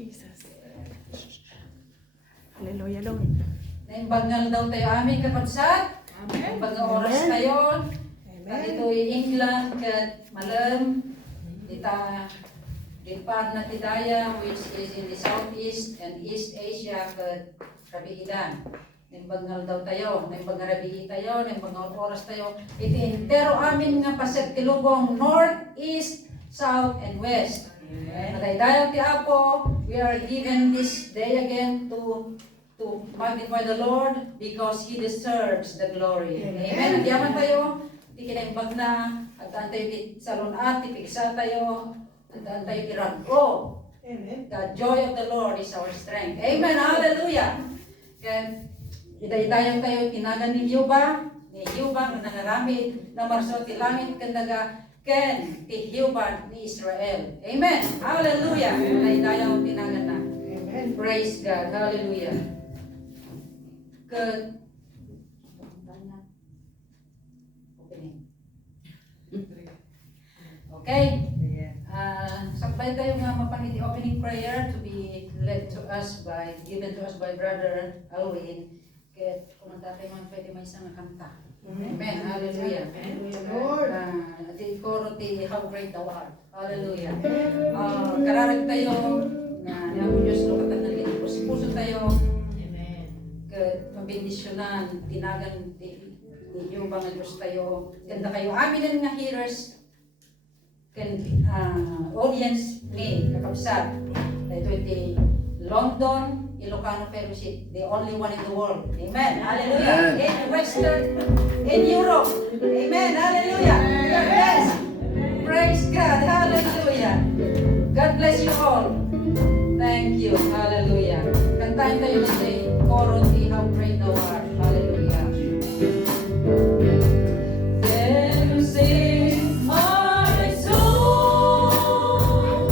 Jesus. Hallelujah, Lord. Naimbagnal daw tayo aming kapabsat. Amen. Baga oras tayo. Amen. Dito England kat malam. Dita Dipar na Tidaya which is in the Southeast and East Asia kat Rabiidan. Naimbagnal daw tayo. Naimbagnal Rabii tayo. Naimbagnal oras tayo. Ito entero amin nga paset tilubong North, East, South, and West. Nataydayo ti Apo, we are given this day again to magnify the Lord because He deserves the glory. Amen. Nagyaman tayo, ti kinaimbag na, at tayo ti salon at, ti piksa tayo, at tayo ti ragko. Amen. The joy of the Lord is our strength. Amen. Hallelujah. Kaya, itay-tayo tayo, tinagan ni Yuba, nga nangaramid, na marso ti langit kandaga, ken ti Hiuban ni Israel. Amen. Hallelujah. Itay-tayo, tinagan na. Amen. Praise God. Hallelujah. Good. Okay. Sabay tayo nga mapangiti opening prayer to be led to us by, given to us by Brother Alwin. Kaya kumanta tayo man pwede may isang kanta. Amen. Hallelujah. Hallelujah, Lord. Di koro ti how great thou art. Hallelujah. Kararag tayo na ang Diyos lo katangalin. Puso tayo. Amen. Mabindisyonan, tinagan ti yung mga Diyos tayo. Ganda kayo. Amin nga hearers can audience ni kakabsat. Ito iti London, Ilocano Fellowship, the only one in the world. Amen. Hallelujah. In Western, in Europe. Amen. Hallelujah. God bless. Praise God. Hallelujah. God bless you all. Thank you. Hallelujah. Kantahin tayo na si Coro ti How Great Thou Art. Hallelujah. Then sings my soul,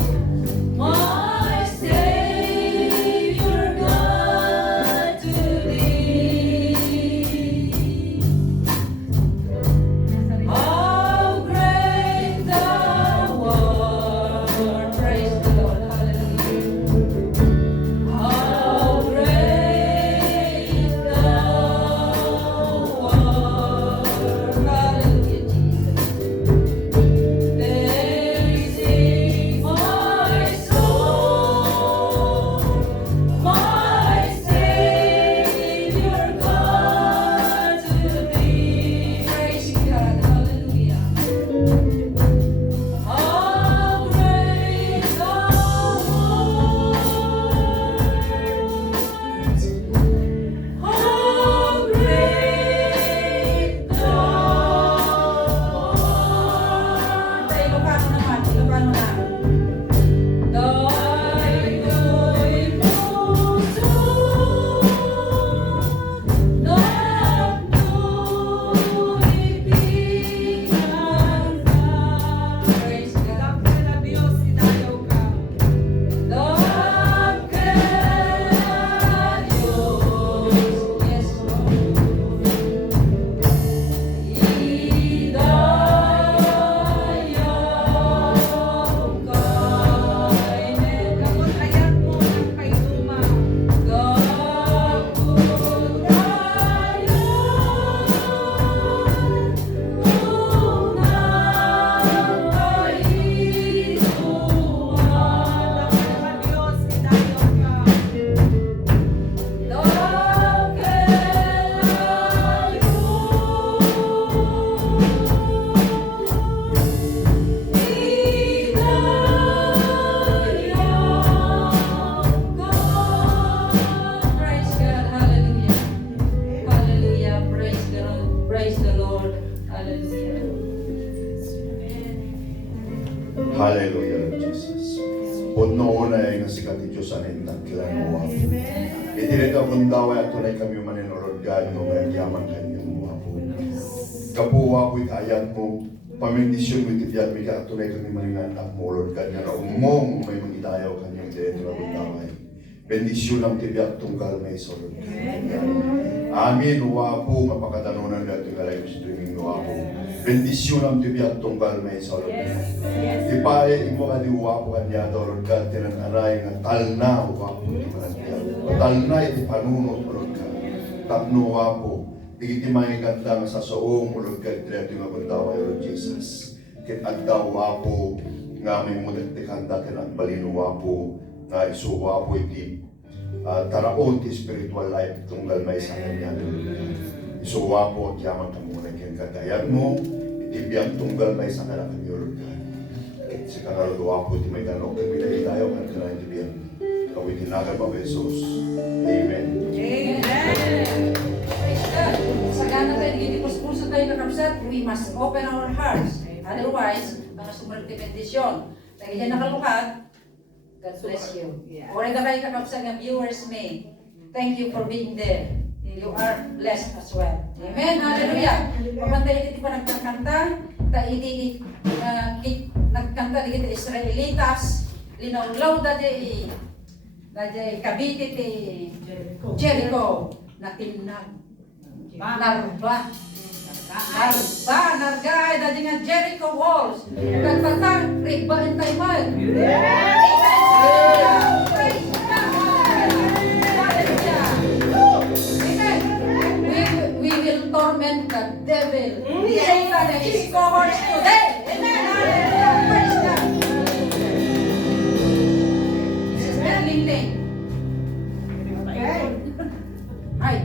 my Savior God to Thee. How great Thou art. Praise the Lord. Hallelujah. How great Thou art. Hallelujah, Jesus. Then sings my soul, my Savior God to Thee. Praise God. Hallelujah. How great Thou art. How great Thou art. Ilocano naman, Ilocano na. Dahil ko'y puso na nagtulipingan ka. Praise God. Yes, Praise God. Hallelujah. Hallelujah. Praise the Lord. Hallelujah. Hallelujah, Lord Jesus. Putno ay nasikat ti Diyos anay nagkilano. Itinita bundawa at tunay kami maninurod God mo kagyaman kanyang mga po. Kapuwa ko'y kayat mo, pamindisyon mo'y tibiyat mi ka at tunay kami maninanak mo, Lord God, nga umong may magitayaw kanyang dito na bundaway. Bendisyon ang tibiyag tunggal may solod. Amin, wapo, mapakatanunan natin nga layo sa tuwing wapo. Bendisyon ang tibiyag tunggal may solod. Ipae, imo ka di wapo kanya, Lord God, tinananay nga talna, wapo, talna iti panunod, Lord God. Tapno wapo, digiti may ganda nga sa soong, Lord God, direto nga bandawa, Lord Jesus. Kit agdaw wapo, nga may mudak ti kanda, kinang balino wapo, nga isuwa po iti taraon ti spiritual life tunggal may sa kanya. Isuwa po at yaman ka muna kaya kagayat mo, iti biyang tunggal may sa kanya kami Lord God. Si kangaluwa po iti may ganok kami dahil tayo kan kanya iti biyang kawitin nagal pa Jesus. Amen. Sagana tayo naging puso tayo kakapsat, we must open our hearts. Otherwise, mga sumunod ti bendisyon. Lagi dyan nakalukat, God bless you. Or ito kayo kakapsat ng viewers may. Thank you for being there. You are blessed as well. Amen. Hallelujah. Pagkantay iti pa nagkakanta, nagkanta di kita Israelitas, linawlaw dadi Cavite ti Jericho na tinag Narba, dadi nga Jericho walls. Kagtatang, riba in Taiwan. Praise God. Hallelujah. Amen. We will torment the devil, the Satan and his cohorts today. Amen. Hallelujah. Praise God. This is Merling Lane. Hi.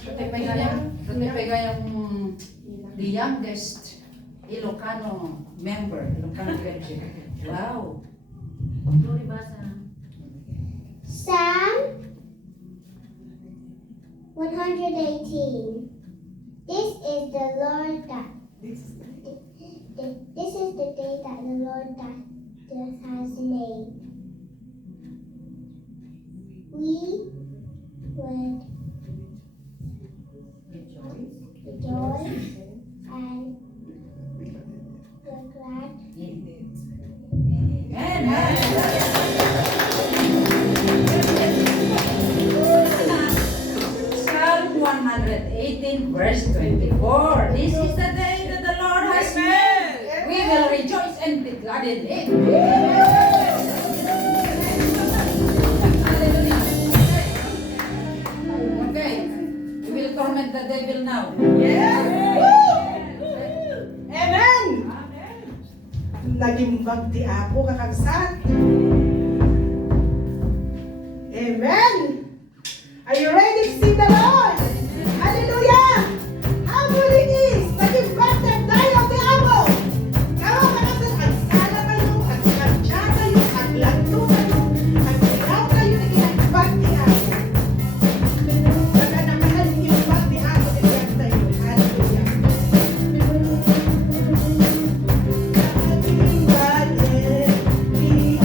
Rute yung the youngest Ilocano member, Ilocano Church. Wow. Psalm 118. This is the Lord that this is the day that the Lord that has made. We would rejoice and we're glad. Amen. Psalm 118 verse 24. This is the day that the Lord has made. We will rejoice and be glad in it. Hallelujah. Okay. We will torment the devil now. Amen! Naging bagti ako kakagsan. Amen! Are you ready to see the Lord? Hallelujah! How good it is! Naging bagti tayo ti ako! Kawa kakagsan, ang sala kayo, ang sadya kayo, ang lanto kayo, ang ilaw kayo, naging bagti ako. Nagkanamahal niyo bagti ako, naging tayo. Hallelujah! Aking bagay, di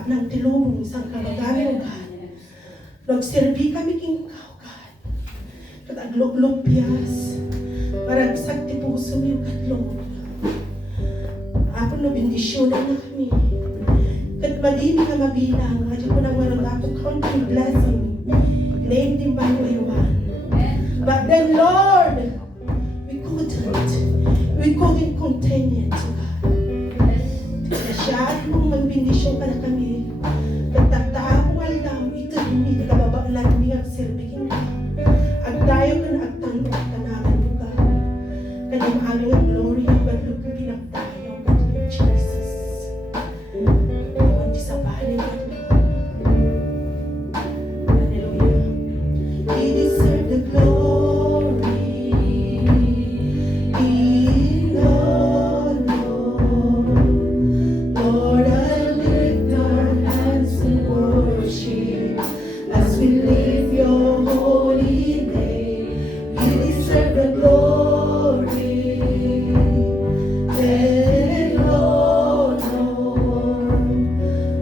pagkita ng tilubong sa kabagamin, O God. Nagserbi kami king ikaw, God. Kataglog-log-piyas. Para sakti puso niyo, God, Lord. Ako no bendisyonan na kami. Kat madini ka mabilang, at ko nang walang ako counting blessing. Name din ba mo iwan? But then, Lord, we couldn't contain it, God. Masyado mong magbindisyon ka na kami. Nagtatao ko alam, ito din, kababa namin ang serving ka. At tayo ka na agtang namin mo, God. Kanyang aming ang glory, ang badlugin ang tayo, God, Jesus. Hindi sa bali, God, hallelujah. He deserves the glory. Lord, I lift our hands in worship as we lift your holy name. You deserve the glory. Let it all know.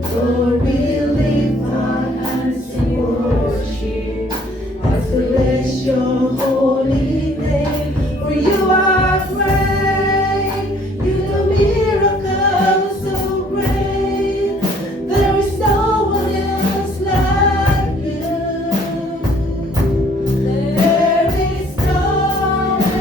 Lord, we lift our hands in worship as we bless your holy name. For you are great, you do miracles so great. There is no one else like you. There is no one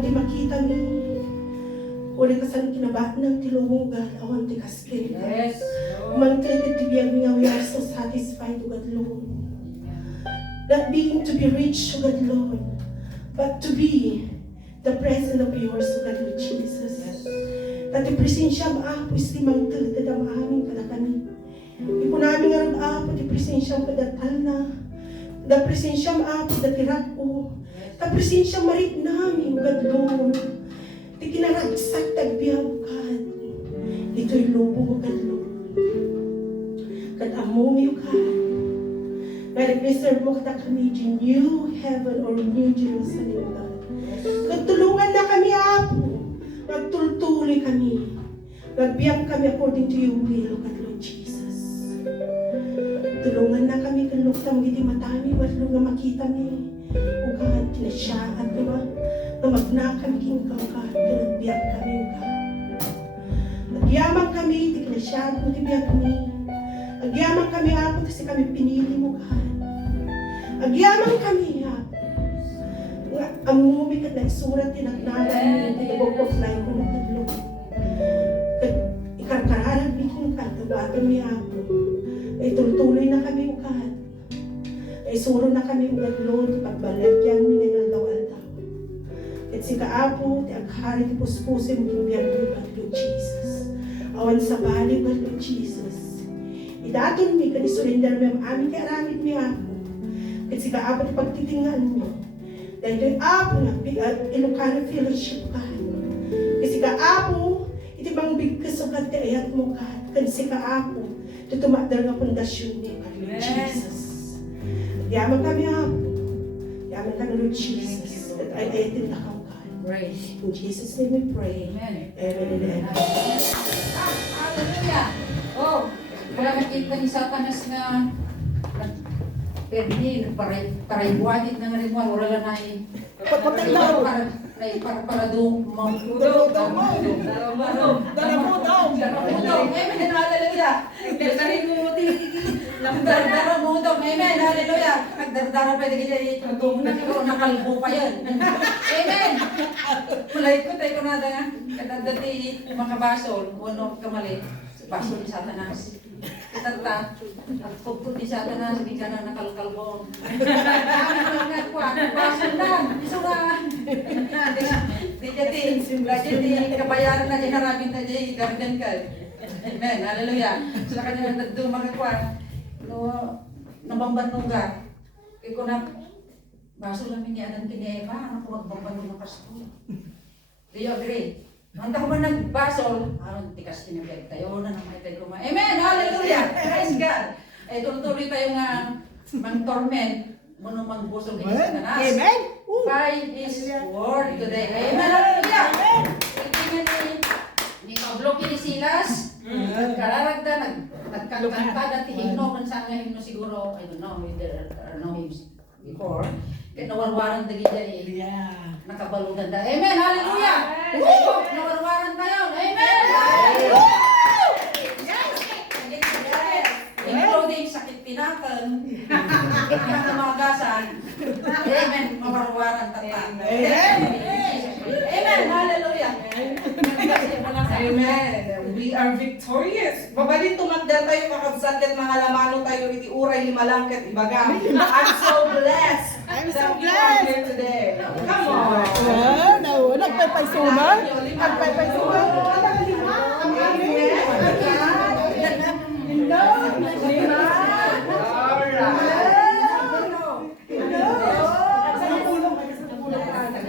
Awan ti makita mi. Uli kasan kinabahan ng tilungan, awan ti kaskin. Yes. Mangkilipit ti biyag mi nga we are so satisfied, O God Lord. Not being to be rich, O God Lord, but to be the presence of yours, O God Lord Jesus. Tati presensya mo apo, istimang talita da maamin kada kami. Ipo namin nga rin apo, ti presensya mo kadatal na. Da presensya mo apo, da tirat ko. Da presensya marit namin, O God Lord. Ti kinaragsak tagbiyaw kad. Ito'y lobo, O God Lord. Kad amomi, O God. Na-reserve mo kada kami di new heaven or new Jerusalem, God. Nagtulungan na kami, Apo. Nagtultuloy kami. Nagbiyak kami according to your will, O God, Lord Jesus. Tulungan na kami kung luktang giti matami, wala nga makita mi. O God, tinasyahan, diba? Na magna kami king ka, O God, nagbiyak kami, O God. Nagyamang kami, di kinasyahan mo, di biyak kami. Nagyamang kami, Apo, kasi kami pinili mo, God. Nagyamang kami, Apo. Ang mumi ka nagsurat, tinagnalan mo, tinabogok na yung nagtadlo. Ikarkararan, bikin ka, tawagan mi, Apo. Ay tuloy na kami, ukat. Ay suro na kami, ugat, Lord, pagbalagyan mi nga naldaw-aldaw. At si Kaapo, ti aghari, ti puspusin mo, kibiyag mo, ugat, Lord Jesus. Awan sa bali, ugat, Lord Jesus. Idaton mi, kanisurrender mi, ang aming karamid mi, Apo. At si Kaapo, ti pagtitingan mo. Dahil ito'y Apo nga, Ilocano Fellowship ka. Kasi Kaapo, iti bang bigkas o ti ayat mo ka. Kasi Kaapo, ito tumadal nga pundasyon ni Lord Jesus. Yaman kami, Apo. Yaman kami, Lord Jesus. At ayatin na kang God. Praise. In Jesus' name we pray. Amen. Amen and amen. Hallelujah. Oh, wala makita ni Satanas na perdi, paray buhatit ng rimwa, wala lang ay para doon dalamudong. Amen, hallelujah. Dalamudong, amen, hallelujah. Nagdardara pwede kita itutong na ikaw, nakalbo pa yun. Amen. Malait ko tayo kunada nga. Kadadati makabasol, uno kamali. Basol ni Satanas. Itata, pagpuput ni Satanas, hindi ka na nakalkalbon. Basol lang, isungan. Di jadi kabayaran na dinarabin na di garden ka. Amen, hallelujah. Sila ka nila nagdoon magkakwa. Nabambanong ka. Kaya ko na, basol namin ni Adan Kineva, ano ko magbambanong ng kasto. Do you agree? Nang ako man nagbasol, tikas tinagay tayo na naman tayo kumain. Amen! Hallelujah! Praise God! Ay tuloy tayo nga mang-torment muna magbusol ni Satanas. Amen! By His word today. Amen! Hallelujah! Amen! Ni Pablo kini Silas, kararagda, nagkanta dati himno, kan saan nga himno siguro, I don't know, if there are no hymns before. Kaya nawarwaran dali dyan nakabalugan da. Amen! Hallelujah! Woo! Nawarwaran tayo. Amen! Including sakit pinatan, namagasan. Amen! Mawarwaran tayo. Amen! Amen! Hallelujah! Amen. We are victorious. Babalin tumakda tayo kakabsat ket mga lamano tayo iti uray limalangket ibaga. I'm so blessed. I'm so that you are blessed. here today. Come on. Nagpapaysuman. Nagpapaysuman.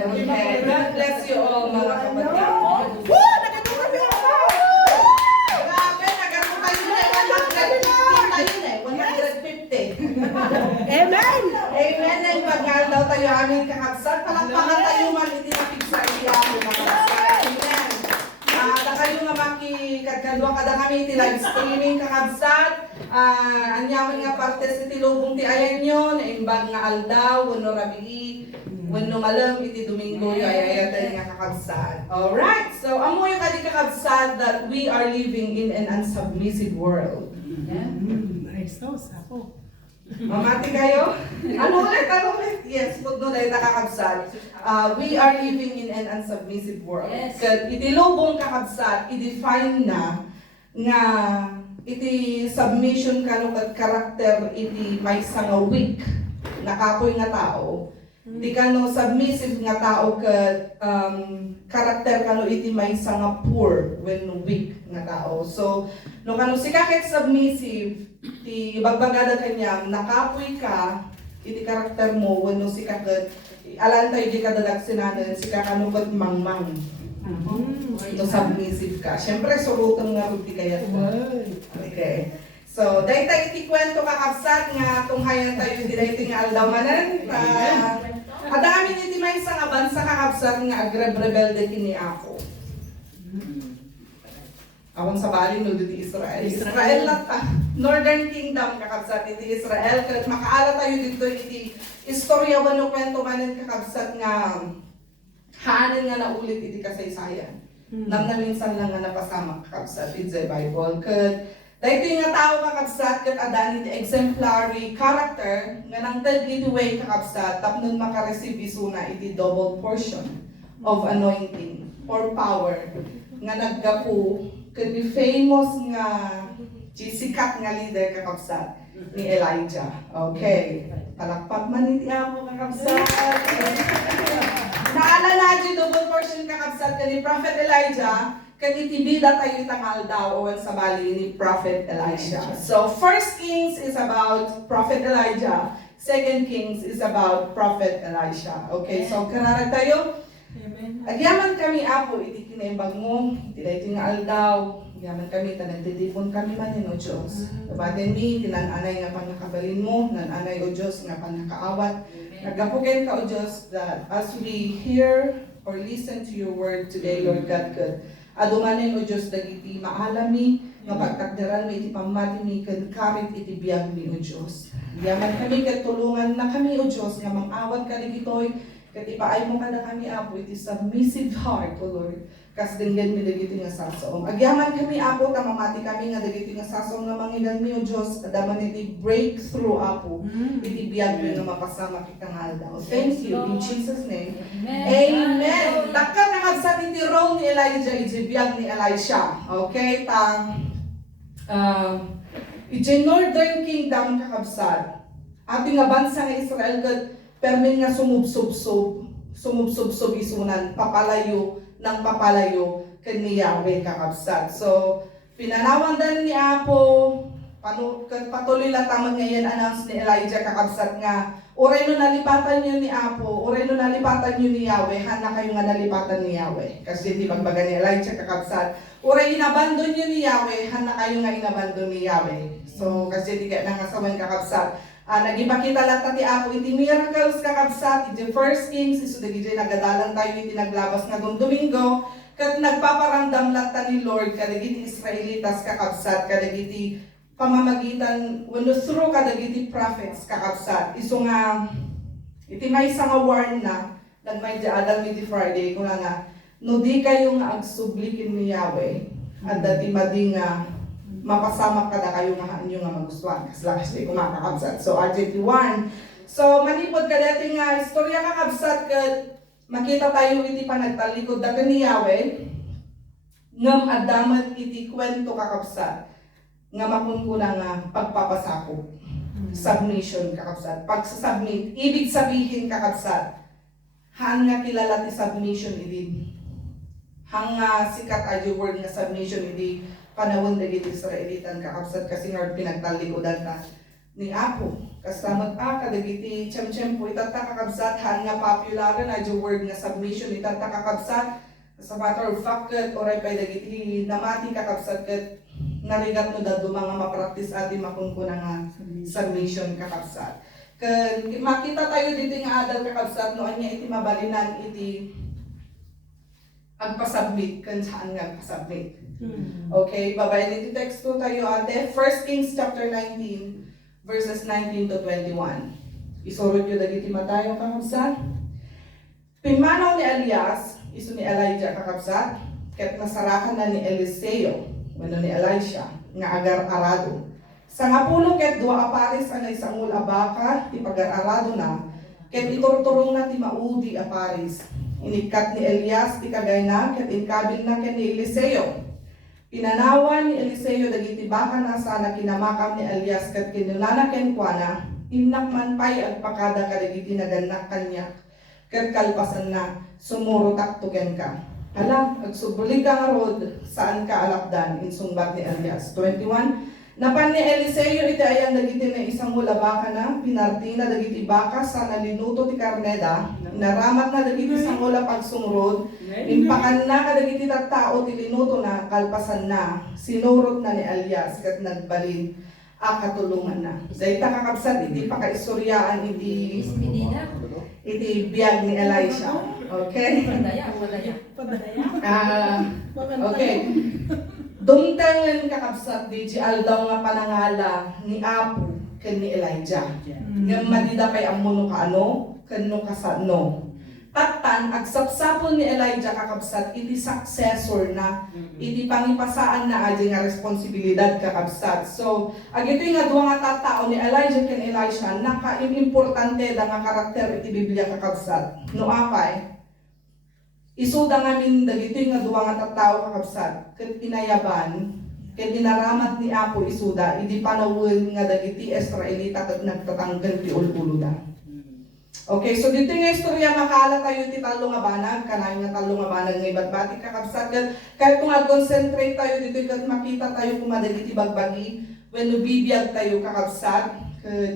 Amen. God bless you all mga kapatid. Grabe, nagano tayo na 150. Amen! Amen. Ay pagngal daw tayo aming kakabsat. Palakpakan tayo man itinapig sa iya mga kakabsat. Amen. Da kayo nga makikadkadwa kada kami iti live streaming kakabsat. Anyaman nga partes iti lubong ti ayan nyo. Naimbag nga aldaw, wano rabii. Wano malam iti Domingo yu ayayatan nga kakabsat. Alright. So amoy kadi kakabsat that we are living in an unsubmissive world. Yeah. Ay, sos, ako. Mamati kayo? Ano ulit? Yes, put no dahil nakakabsat. We are living in an unsubmissive world. Yes. Kat iti lubong kakabsat, i-define na nga iti submission kano kat karakter iti may nga weak na kapoy nga tao. Iti kano submissive nga tao kat karakter kano iti may nga poor when weak nga tao. So, no kano si kakit submissive, ti bagbagada kanya nakapoy ka iti karakter mo when no si kakit alantay di kadadag sinanan si kakanukot mangmang. Ito submissive ka. Siyempre, surutang nga ruti kaya ito. Okay. So, dahil tayo iti kwento kakabsat nga tunghayan tayo iti dahil nga aldamanan. Adamin iti may isang abansa kakabsat nga agreb-rebelde kini ako. Akong sa bali no dito Israel. Israel lang ta. Northern Kingdom kakabsat iti Israel. Kaya makaala tayo dito iti istorya wano kwento manin kakabsat nga haanin nga naulit iti kasaysayan. Nang minsan lang nga napasama kakabsat iti Bible. Kaya dahil nga tao kakabsat kat adan iti exemplary character nga nang tag iti way kakabsat tapnon makareceive isuna iti double portion of anointing or power nga naggapu kani famous nga sikat nga leader kakabsat ni Elijah. Okay. Palakpak man iti amo kakabsat. Naala na di double portion kakabsat kani Prophet Elijah kani tibida tayo itangal daw owan sa bali ni Prophet Elisha. So First Kings is about Prophet Elijah. Second Kings is about Prophet Elisha. Okay, so kararag tayo. Agyaman kami apo iti kinaimbag mo, iti dahi nga aldaw. Agyaman kami, nagtitipon kami man yun o Diyos. Tabatin mi, tinananay nga panakabalin mo, nananay o Diyos nga panakaawat. Nagapukin ka o Diyos that as we hear or listen to your word today, Lord God, good. Adumanin o Diyos dagiti maalami, nga pagtakderan mi iti pamati mi karit iti biyag mi o Diyos. Agyaman kami, katulungan na kami o Diyos, nga mang-awat ka digitoy, kat ipaay mo kada kami apo, iti submissive heart, O Lord. Kas dinggan mi dagiti nga sasom. Agyaman kami apo, tamamati kami nga dagiti nga sasom nga mangigan mi o Diyos, adaman iti breakthrough apo, iti biyag mi nga mapasama kitang aldaw. Thank you, in Jesus' name. Amen. Dakka nga sa iti role ni Elijah, iti biyag ni Elisha. Okay, iti Northern Kingdom kakabsat. Ating nga bansa nga Israel, permin nga sumubsob isunan, papalayo ng papalayo kani Yahweh kakabsat. So, pinanawan din ni Apo, patuloy lang tamang ngayon announce ni Elijah kakabsat nga, oray no nalipatan nyo ni Apo, oray no nalipatan nyo ni Yahweh, hana kayo nga nalipatan ni Yahweh. Kasi di magbaga ni Elijah kakabsat, oray inabandon nyo ni Yahweh, hana kayo nga inabandon ni Yahweh. So, kasi di ka nangasawan kakabsat. Nagipakita lang tati Apo iti miracles kakabsat, iti First Kings, iso dagi nagadalan tayo iti naglabas nga Domingo, kat nagpaparamdam lang ta ni Lord, kadagiti Israelitas kakabsat, kadagiti pamamagitan, wano through kadagiti prophets kakabsat, iso nga, iti may nga warn na, nagmay di Adam iti Friday, kung nga, no di kayo nga agsublikin ni Yahweh, at dati madi nga, mapasama kada kayo nga inyo nga magustuhan kasi lakas di kumakakabsat. So adjective 1. So manipod ka dati nga istorya kakabsat kat makita tayo iti panagtalikod dagan ni Yahweh ngam adamat iti kwento kakabsat nga makunkuna nga pagpapasakop. Submission kakabsat. Pagsasubmit, ibig sabihin kakabsat hang nga kilala ti submission idi. Hang nga sikat adyo word nga submission idi panahon dagiti Israelitan kakabsat kasi nga pinagtalikodan ta ni Apo. Kasamot kadagiti tiyem-tiyempo itata kakabsat han nga popular na yung word nga submission itata kakabsat sa matter of fact oray pa dagiti namati kakabsat ket narigat no dado mga mapraktis ati makunkuna nga submission kakabsat. Ken makita tayo dito nga adal kakabsat no anya iti mabalinan iti agpasubmit kan saan nga agpasubmit. Okay, babay dito text ko tayo ate. 1 Kings chapter 19 verses 19 to 21. Isurod nyo dagiti matayo kakabsat. Pimanaw ni Elias, iso ni Elijah kakabsat, ket nasarakan na ni Eliseo, wano ni Elisha, nga agar arado. Sa ngapulo ket dua aparis anay sangul abaka ti pagar-arado na ket iturturong na ti maudi aparis. Inikat ni Elias ti kagay na ket inkabil na ken ni Eliseo. Pinanawan ni Eliseo dagiti baka na sana kinamakam ni Elias ket kinunana ken kuana innak man pay agpakada kadagiti naganak kanya ket kalpasan na sumurutak tugen ka. Hala, agsubuli ka nga rod saan ka alapdan insungbat ni Elias. 21 Napan ni Eliseo iti ayan dagiti na isang mula baka na pinarti na dagiti baka sa nalinuto ti karneda naramat na dagiti isang mula pagsungrod impakan na kadagiti tattao ti linuto na kalpasan na sinurot na ni Elias ket nagbalin katulungan na. Dahil kakabsat iti pakaistoryaan iti biyag ni Elisha. Okay? Okay. Dumtangan kakabsat di aldaw nga panangala ni Apo ken ni Elijah. Ngam madida pay amuno kaano kenno kasano. Tatan agsapsapol ni Elijah kakabsat iti successor na iti pangipasaan na aji nga responsibilidad kakabsat. So agitoy nga duwa nga tattao ni Elijah ken Elisha naka-importante da nga karakter iti Biblia kakabsat. No apay isuda ngamin dagitoy nga duwa nga tattao kakabsat ket inayaban ket inaramat ni Apo isuda idi panawon nga dagiti Israelita ket nagtatanggal ti ulpulo da. Okay, so dito nga istorya makala tayo ti talo nga banag kanay nga talo nga banag nga ibagbati kakabsat ket kahit kung concentrate tayo dito ket makita tayo kung madagiti bagbagi when bibiyag tayo kakabsat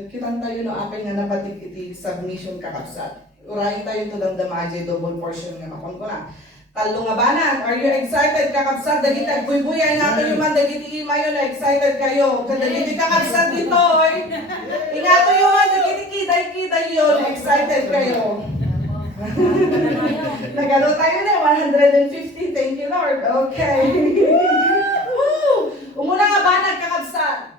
kitan tayo no apay nga nabatik iti submission kakabsat. Urayin tayo ito damdamaje double portion nga makon ko na. Talo nga banag, are you excited kakabsat? Dagiti agbuy-buyan nga tayo man dagiti imayo na excited kayo. Kadagiti kakabsat dito oy. Ingato yung man dagiti kiday yun, excited kayo. Nagano tayo na 150, thank you Lord. Okay. Woo! Umuna nga banag kakabsat.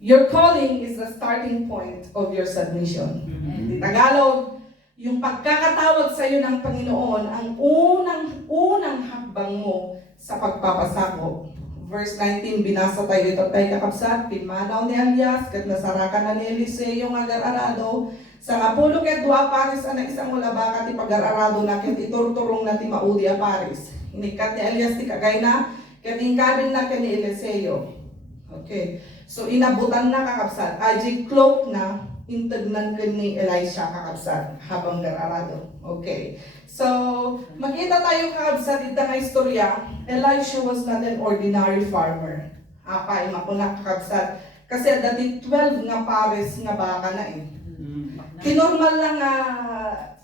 Your calling is the starting point of your submission. Di Tagalog, yung pagkakatawag sa iyo ng Panginoon ang unang hakbang mo sa pagpapasakop. Verse 19, binasa tayo dito tayo kakabsat, pinmanaw ni Elias, ket nasarakan na ni Eliseo nga agar-arado, sa ngapulo ket dua paris ana isang mula baka ti pagar-arado na ket iturturong na ti maudi a paris. Inikat ni Elias ti kagay na, ket ingkabil na ken ni Eliseo. Okay. So inabutan na kakabsat, aji cloak na intagnan ken ni Elisha kakabsat habang gararado. Okay. So makita tayo kakabsat ita nga istorya, Elisha was not an ordinary farmer. Apay makuna kakabsat kasi dati 12 nga pares nga baka na eh. Kinormal lang nga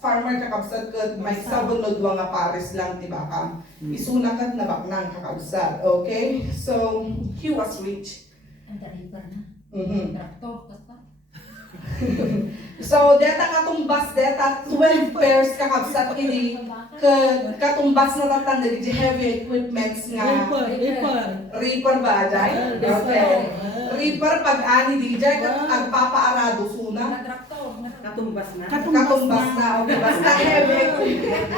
farmer kakabsat ket may sabunod nga pares lang ti baka. Isunakat na baknang kakabsat. Okay? So he was rich. So deta katumbas deta 12 pairs kakabsat ini katumbas na tatan di heavy equipments nga reaper ba ajay? Okay. Reaper pag ani di jay agpapaarado suna. Katumbas na. Okay, basta heavy equipment.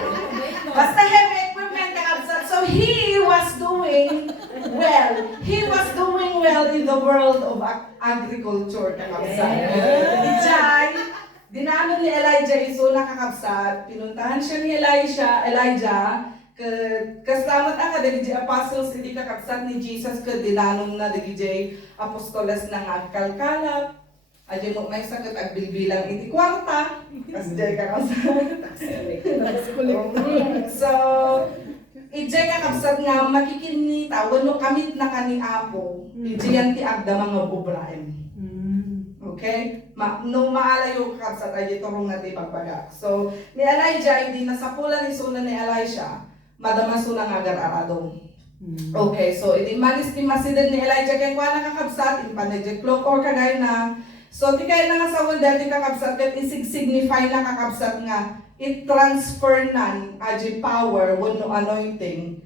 Basta heavy equipment kakabsat. So he was doing well. He was doing well in the world of agriculture kakabsat. Ijay, dinano ni Elijah iso nakakabsat. Pinuntahan siya ni Elijah. Kastamat ang kadagiti apostles hindi kakabsat ni Jesus ka dinanon na dagiti apostoles ng agkalkalap. Aja mo may sakit agbilbilang iti kwarta. Kasjay kakabsat. So, ijay kakabsat nga makikinita wano kamit na kani Apo. Ijay ti agda mga bubraem. Okay? No maalayo kakabsat ay turong natin pagbaga. So, ni Elijah hindi nasapulan ni suna ni Elisha. Madamaso ng agar-arado. Okay, so iti manis ti masidin ni Elijah kay kwa nakakabsat in panedje cloak or kagay na. So ti kay nga sa wala dati kakabsat ket isig-signify na kakabsat nga it transfer nan aji power wano anointing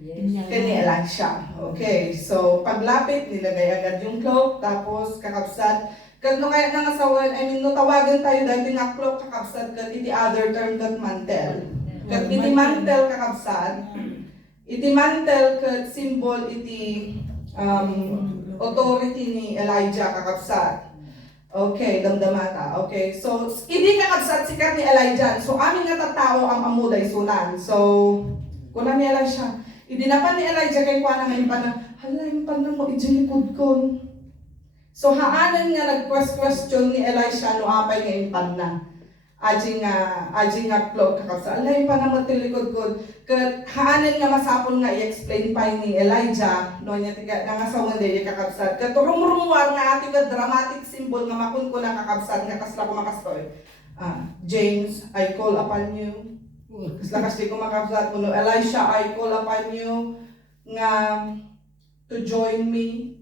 kani Elisha. Okay, so paglapit nilagay agad yung cloak tapos kakabsat ket no kaya nga sa wala no tawagan tayo dati nga cloak kakabsat ket iti other term ket mantel. Ket iti mantel kakabsat iti mantel ket symbol iti authority ni Elijah kakabsat. Okay, damdamata. Okay, so hindi kakabsat sikat ni Elijah. So amin nga tattao ang amuday sunan. So kuna ni Elijah. Idinapan ni Elijah kay kuana nga impan na hala impan na mo ijilikod ko. So haanan nga nag-question ni Elisha no apay nga impan na. Aji nga plog kakabsat. Hala impan na mo tilikod ko. Kat haanan nga masapon nga i-explain pa ni Elijah no nya tiga nga sa wanda kakabsat. Kat rumrumwar nga ati ka dramatic symbol nga makun ko na kakabsat nga kasla ko makastoy. James, I call upon you. Kasla kasi ko makabsat mo no Elisha, I call upon you nga to join me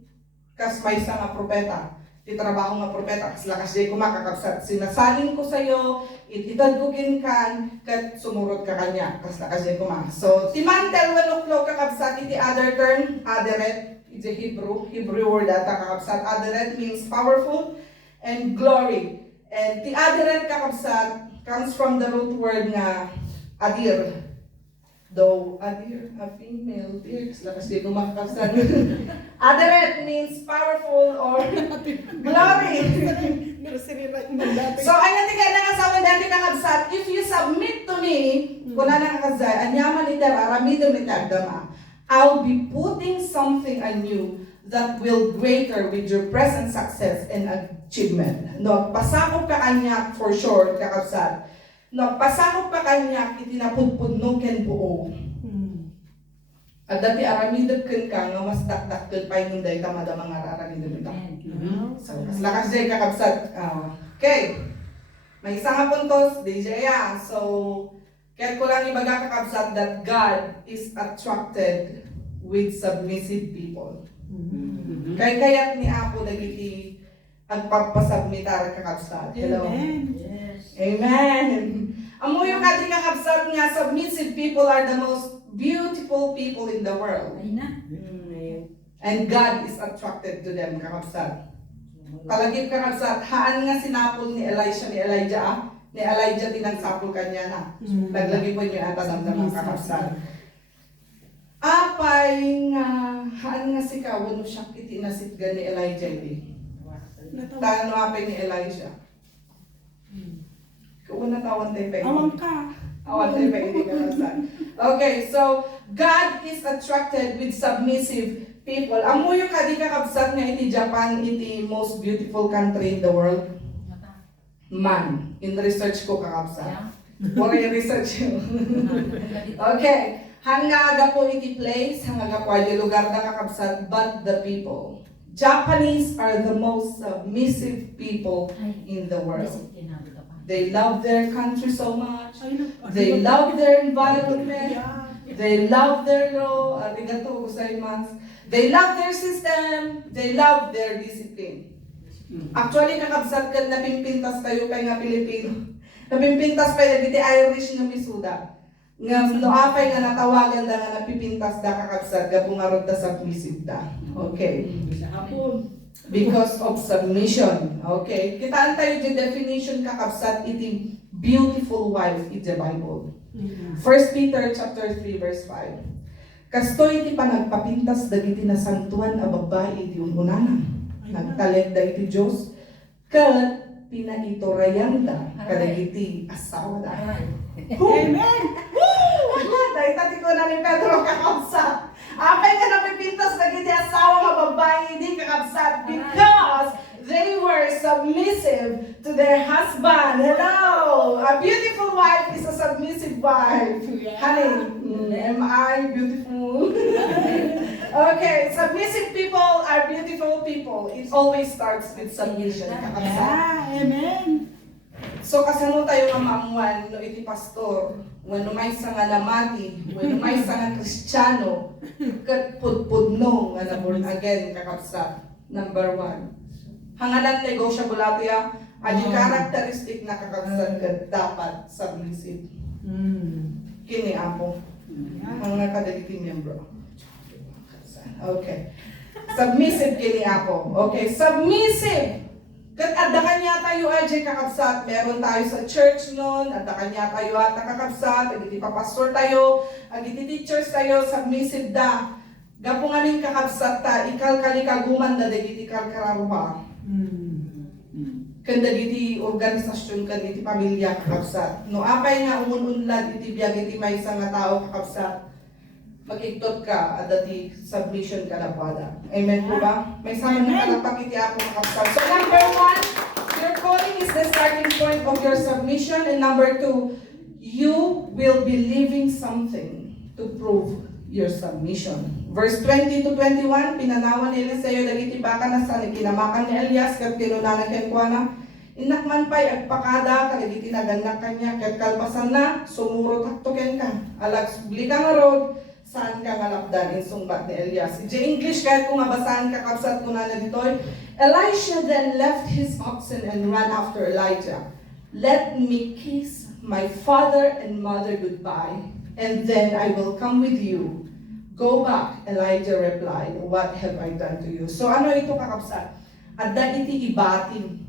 kas may isa nga propeta. Titrabaho nga propeta kasla kasi ko makakabsat. Sinasalin ko sa iyo, ititad ko ginkan kat sumurot ka kanya kasla kasi ko ma. So timantel wenuklo kakabsat iti other term, aderet, it's a Hebrew word ata kakabsat. Aderet means powerful and glory. And the aderet kakabsat comes from the root word nga adir. Though adir, a female deer, kasi kumakabsat. Aderet means powerful or glory. So ayan tiga na kasawan dati kakabsat, if you submit to me, kuna na kakazay, anyaman iter, aramidom iter dama, I'll be putting something on you that will greater with your present success and achievement. No, pasakop ka kanya for sure kakabsat. No, pasakop pa kanya itinapudpud ken buo. At dati aramidot ken ka nga mas dakdak pa yung day tamada mga aramidot ita. So kas lakas jay kakabsat. Okay. May isa nga puntos DJ ya. So kaya ko lang ibaga kakabsat that God is attracted with submissive people. Kaya kaya't ni Apo dagiti agpapasubmitar kakabsat. Hello. Amen. Amuyo kati kakabsat nga submissive people are the most beautiful people in the world. And God is attracted to them kakabsat. Palagip kakabsat, haan nga sinapol ni Elijah. Ni Elijah tinansapol kanya na. Naglagi po niyo ata ng mga kakabsat. Apay nga, haan nga si kawan siya itinasitgan ni Elijah di. Tano apay ni Elijah. Una tawan tayo pa. Awang ka. Awan tayo pa, hindi ka nasan. Okay, so God is attracted with submissive people. Amuyo ka di kakabsat nga iti Japan, iti most beautiful country in the world. Man, in research ko kakabsat. Wala yung research yun. Okay, hangaga po iti place, hangaga po iti lugar na kakabsat, but the people. Japanese are the most submissive people in the world. They love their country so much. They love their environment. They love their law. Arigato gozaimasu. They love their system. They love their discipline. Actually, kakabsat ka napimpintas kayo kay nga Pilipino. Napimpintas pa yung Irish na misuda. Nga noapay nga natawagan da nga napipintas da kakabsat ka pungarod da submissive da. Okay. Because of submission. Okay? Kitaan tayo yung definition kakabsat iti beautiful wife in the Bible. 1 Peter chapter 3 verse 5. Kastoy iti panagpapintas dagiti nasantuan a babae iti ununana. Nagtalek dagiti Dios ket pinaiturayan da kadagiti asawa da. Amen. Woo! Dahil tati ko na ni Pedro kakabsat. Apay nga napipintas dagiti asawa nga babae hindi kakabsat because they were submissive to their husband. Hello! A beautiful wife is a submissive wife. Honey, am I beautiful? Okay, submissive people are beautiful people. It always starts with submission. Kakabsat. Amen. So kasano tayo nga maamuan no iti pastor, wano may sa nga namati, wano may sa nga Kristiyano, kat pudpudno nga na born again kakabsat. Number 1. Hangalan negosyable atya, adi karakteristik na kakabsat kat dapat submissive. Kini Apo. Ang nakadagiti miyembro. Okay. Submissive kini Apo. Okay, submissive. Kat adda kanya tayo aje kakabsat, meron tayo sa church noon, adda kanya tayo ata kakabsat, agiti papastor tayo, agiti teachers tayo, submissive da. Gapo nga ning kakabsat ta, ikal kalikaguman na dagiti karkararuha. Kan dagiti organisasyon, kan iti pamilya kakabsat. No apay nga umununlad iti biyag iti maysa nga tao kakabsat. Magigtot ka at dati submission ka na pada. Amen po ba? May sama na kalapak iti ako kakabsat. So number 1, your calling is the starting point of your submission. And number 2, you will be living something to prove your submission. Verse 20 to 21, pinanawan ni Eliseo dagiti baka na sa kinamakan ni Elias ket tinunanan ken kuana. Inakman pa'y agpakada kadagiti naganak kanya ket kalpasan na sumurot haktoken ka. Alag subli ka nga rod saan ka ngalapdan insungbat ni Elias. Di English kahit kung mabasahan ka kapsat ko na ditoy. Elisha then left his oxen and ran after Elijah. Let me kiss my father and mother goodbye, and then I will come with you. Go back, Elijah replied, what have I done to you? So ano ito kakapsat? Adda iti ibating.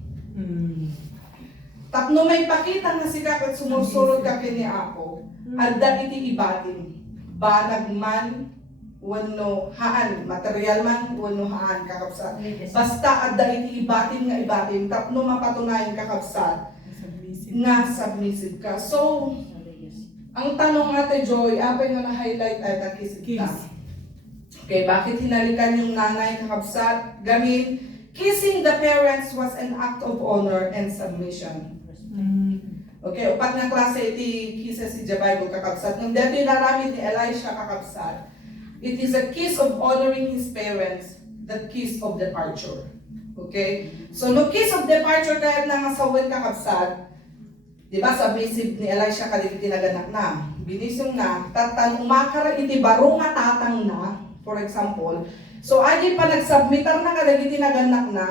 Tapno may pakita nga si kakat sumusulod ka kini ako. Adda iti ibating. Banag man, wano haan, material man, wano haan kakapsat. Basta adda iti ibating nga ibating. Tapno mapatunayan kakapsat nga submissive ka. So, ang tanong Ate Joy, apay nga na-highlight ay nakisit ka. Okay, bakit hinalikan yung nanay kakabsat? Gamit, kissing the parents was an act of honor and submission. Okay, upat nga klase iti kisses si Bible kakabsat. Nung dito inaramid ni Elisha kakabsat, it is a kiss of honoring his parents, the kiss of departure. Okay? So, no kiss of departure kahit na masawin kakabsat, diba, submissive ni Elisha kadagiti naganak na. Binisong na, tatan umakara iti baro nga tatang na, for example. So, adi pa nagsubmitar na kadagiti naganak na,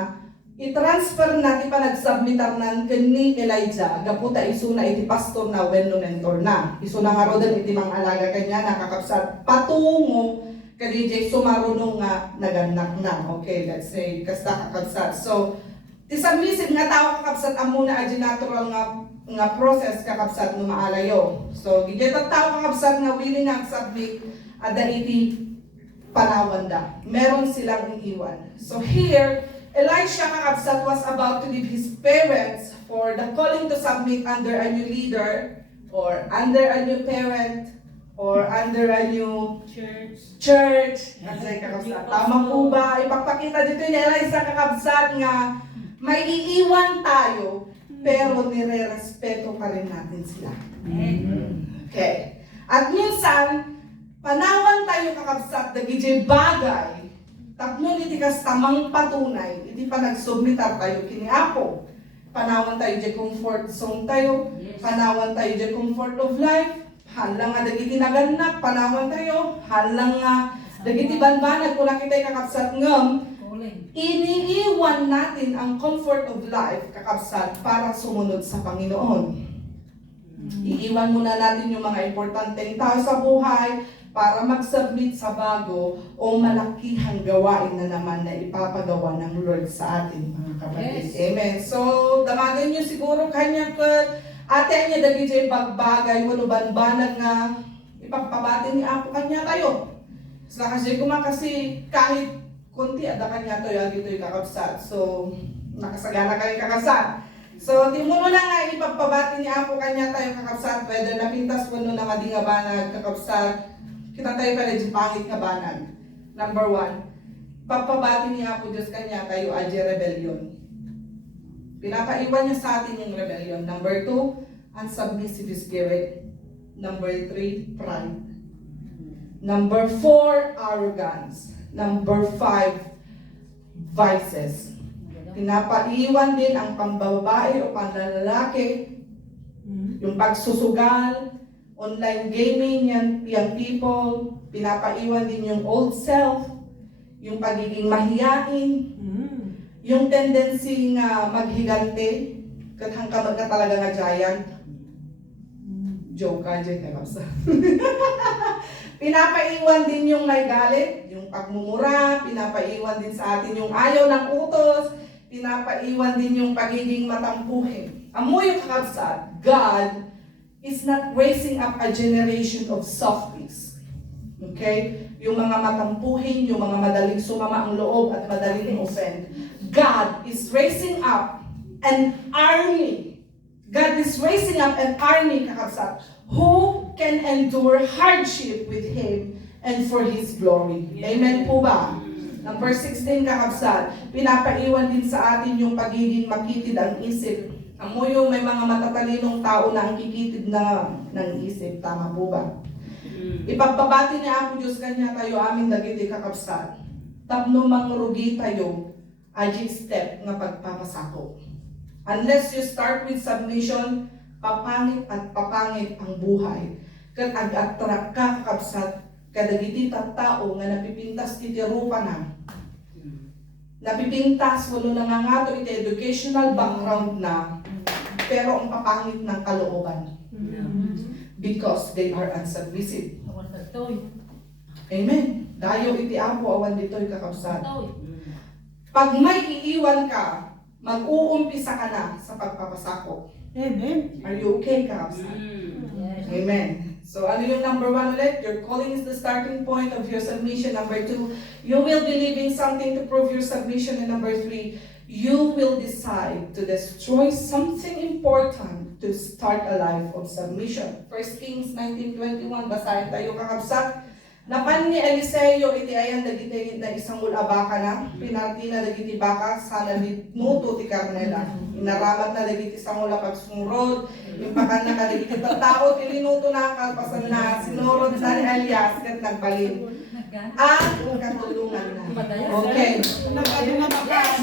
i-transfer na ti pa nagsubmitar na ni Elijah, gaputa isuna iti pastor na wenno mentor na. Isuna nga rodan iti mga alaga kanya nakakapsat patungo kadijay sumarunong nga naganak na. Okay, let's say, kasta kakapsat. So, ti submissive nga tao kakapsat amuna adi natural nga process kakabsat no maalayo. So gigeta tao kakabsat nga willing nga submit ada iti panawanda. Meron silang iiwan. So here, Elisha kakabsat was about to leave his parents for the calling to submit under a new leader or under a new parent or under a new church. Kasi kakabsat, tama po ba? Ipagpakita dito ni Elisha kakabsat nga may iiwan tayo pero nire-respeto pa rin natin sila. Okay. At minsan, panawan tayo kakabsat dagiti bagay, tapno iti kas tamang patunay, iti pa nagsubmitar tayo kini Apo. Panawan tayo di comfort zone tayo, panawan tayo di comfort of life, halang nga dagiti naganak, panawan tayo, halang nga dagiti banbanag kung nakita kakabsat ngam, iniiwan natin ang comfort of life, kakabsat, para sumunod sa Panginoon. Iiwan muna natin yung mga importanteng tao sa buhay para mag-submit sa bago o malakihang gawain na naman na ipapagawa ng Lord sa atin, mga kapatid. Yes. Amen. So, damagan nyo siguro kanya ate niya dagiti bagbagay, wano banbanag nga ipagpabati ni Apo kanya tayo. So, kasi kahit kunti ada kanya to yung dito yung kakabsat. So, nakasagana kayo kakabsat. So, timuno na nga ipagpabati ni Apo kanya tayo kakabsat. Whether napintas mo na madi nga banag kakabsat, kita tayo pala di pangit nga banag. Number 1, pagpabati ni Apo Diyos kanya tayo aji rebellion. Pinapaiwan niya sa atin yung rebellion. Number 2, unsubmissive spirit. Number 3, pride. Number 4, arrogance. Number 5, vices. Pinapaiwan din ang pambabae o panlalaki, yung pagsusugal, online gaming, young people. Pinapaiwan din yung old self, yung pagiging mahiyain, yung tendency nga maghigante, kathang kamag ka talaga nga giant. Joke ka dyan, kabasa. Pinapaiwan din yung may galit, yung pagmumura, pinapaiwan din sa atin yung ayaw ng utos, pinapaiwan din yung pagiging matampuhin. Amoy yung kakabsat, God is not raising up a generation of softies. Okay? Yung mga matampuhin, yung mga madaling sumama ang loob at madaling offend. God is raising up an army. God is raising up an army, kakabsat, who can endure hardship with Him and for His glory. Amen po ba? Number 16, kakabsat, pinapaiwan din sa atin yung pagiging makitid ang isip. Amo yung may mga matatalinong tao na ang kikitid na ng isip. Tama po ba? Ipagpabati niya ako Diyos kanya tayo amin dagiti kakabsat. Tapno mangrugi tayo, aji step nga pagpapasako. Unless you start with submission, papangit at papangit ang buhay. Kat ag-attract ka kakabsat, kadagiti tao nga napipintas iti rupa na. Napipintas, walo nangangato iti educational background na, pero ang papangit ng kalooban. Because they are unsubmissive. Amen. Dayo iti apo awan dito'y kakabsat. Pag may iiwan ka, mag-uumpisa ka na sa pagpapasako. Amen. Are you okay, kakabsat? Amen. So ano yung number 1 ulit? Your calling is the starting point of your submission. Number 2, you will be leaving something to prove your submission. And number 3, you will decide to destroy something important to start a life of submission. 1 Kings 19:21, basahin tayo kakabsat. Napan ni Eliseo iti ayan dagiti na isang ulabaka na, pinarti na dagiti baka sana nuto ti Carmela. Inaramat na dagiti isang ula pagsumurod, impakan na kadagiti tao, tilinuto na kalpasan na, sinurod na ni Elias kat nagbalin. At katulungan na. Okay.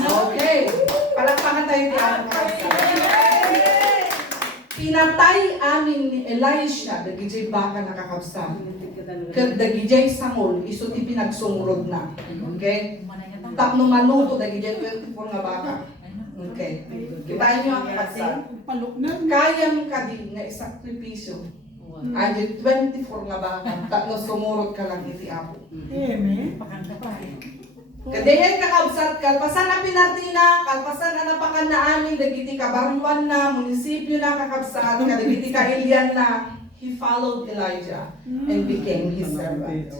Okay. Palakpakan tayo di ako. Pinatay amin ni Elisha, dagiti baka nakakabsa. Kat dagiti sangol, iso ti pinagsumurod na. Okay? Tapno manuto dagiti 24 nga baka. Okay. Kitain nyo ang kakabsa. Kayam ka din nga isakripisyo. Adi 24 nga baka, tapno sumurod ka lang iti apo. Amen. Kadayan kakabsat, kalpasan na pinartina, kalpasan na napakan na amin, dagiti kabaruan na, munisipyo na kakabsat, kadagiti kailian na, he followed Elijah and became his servant.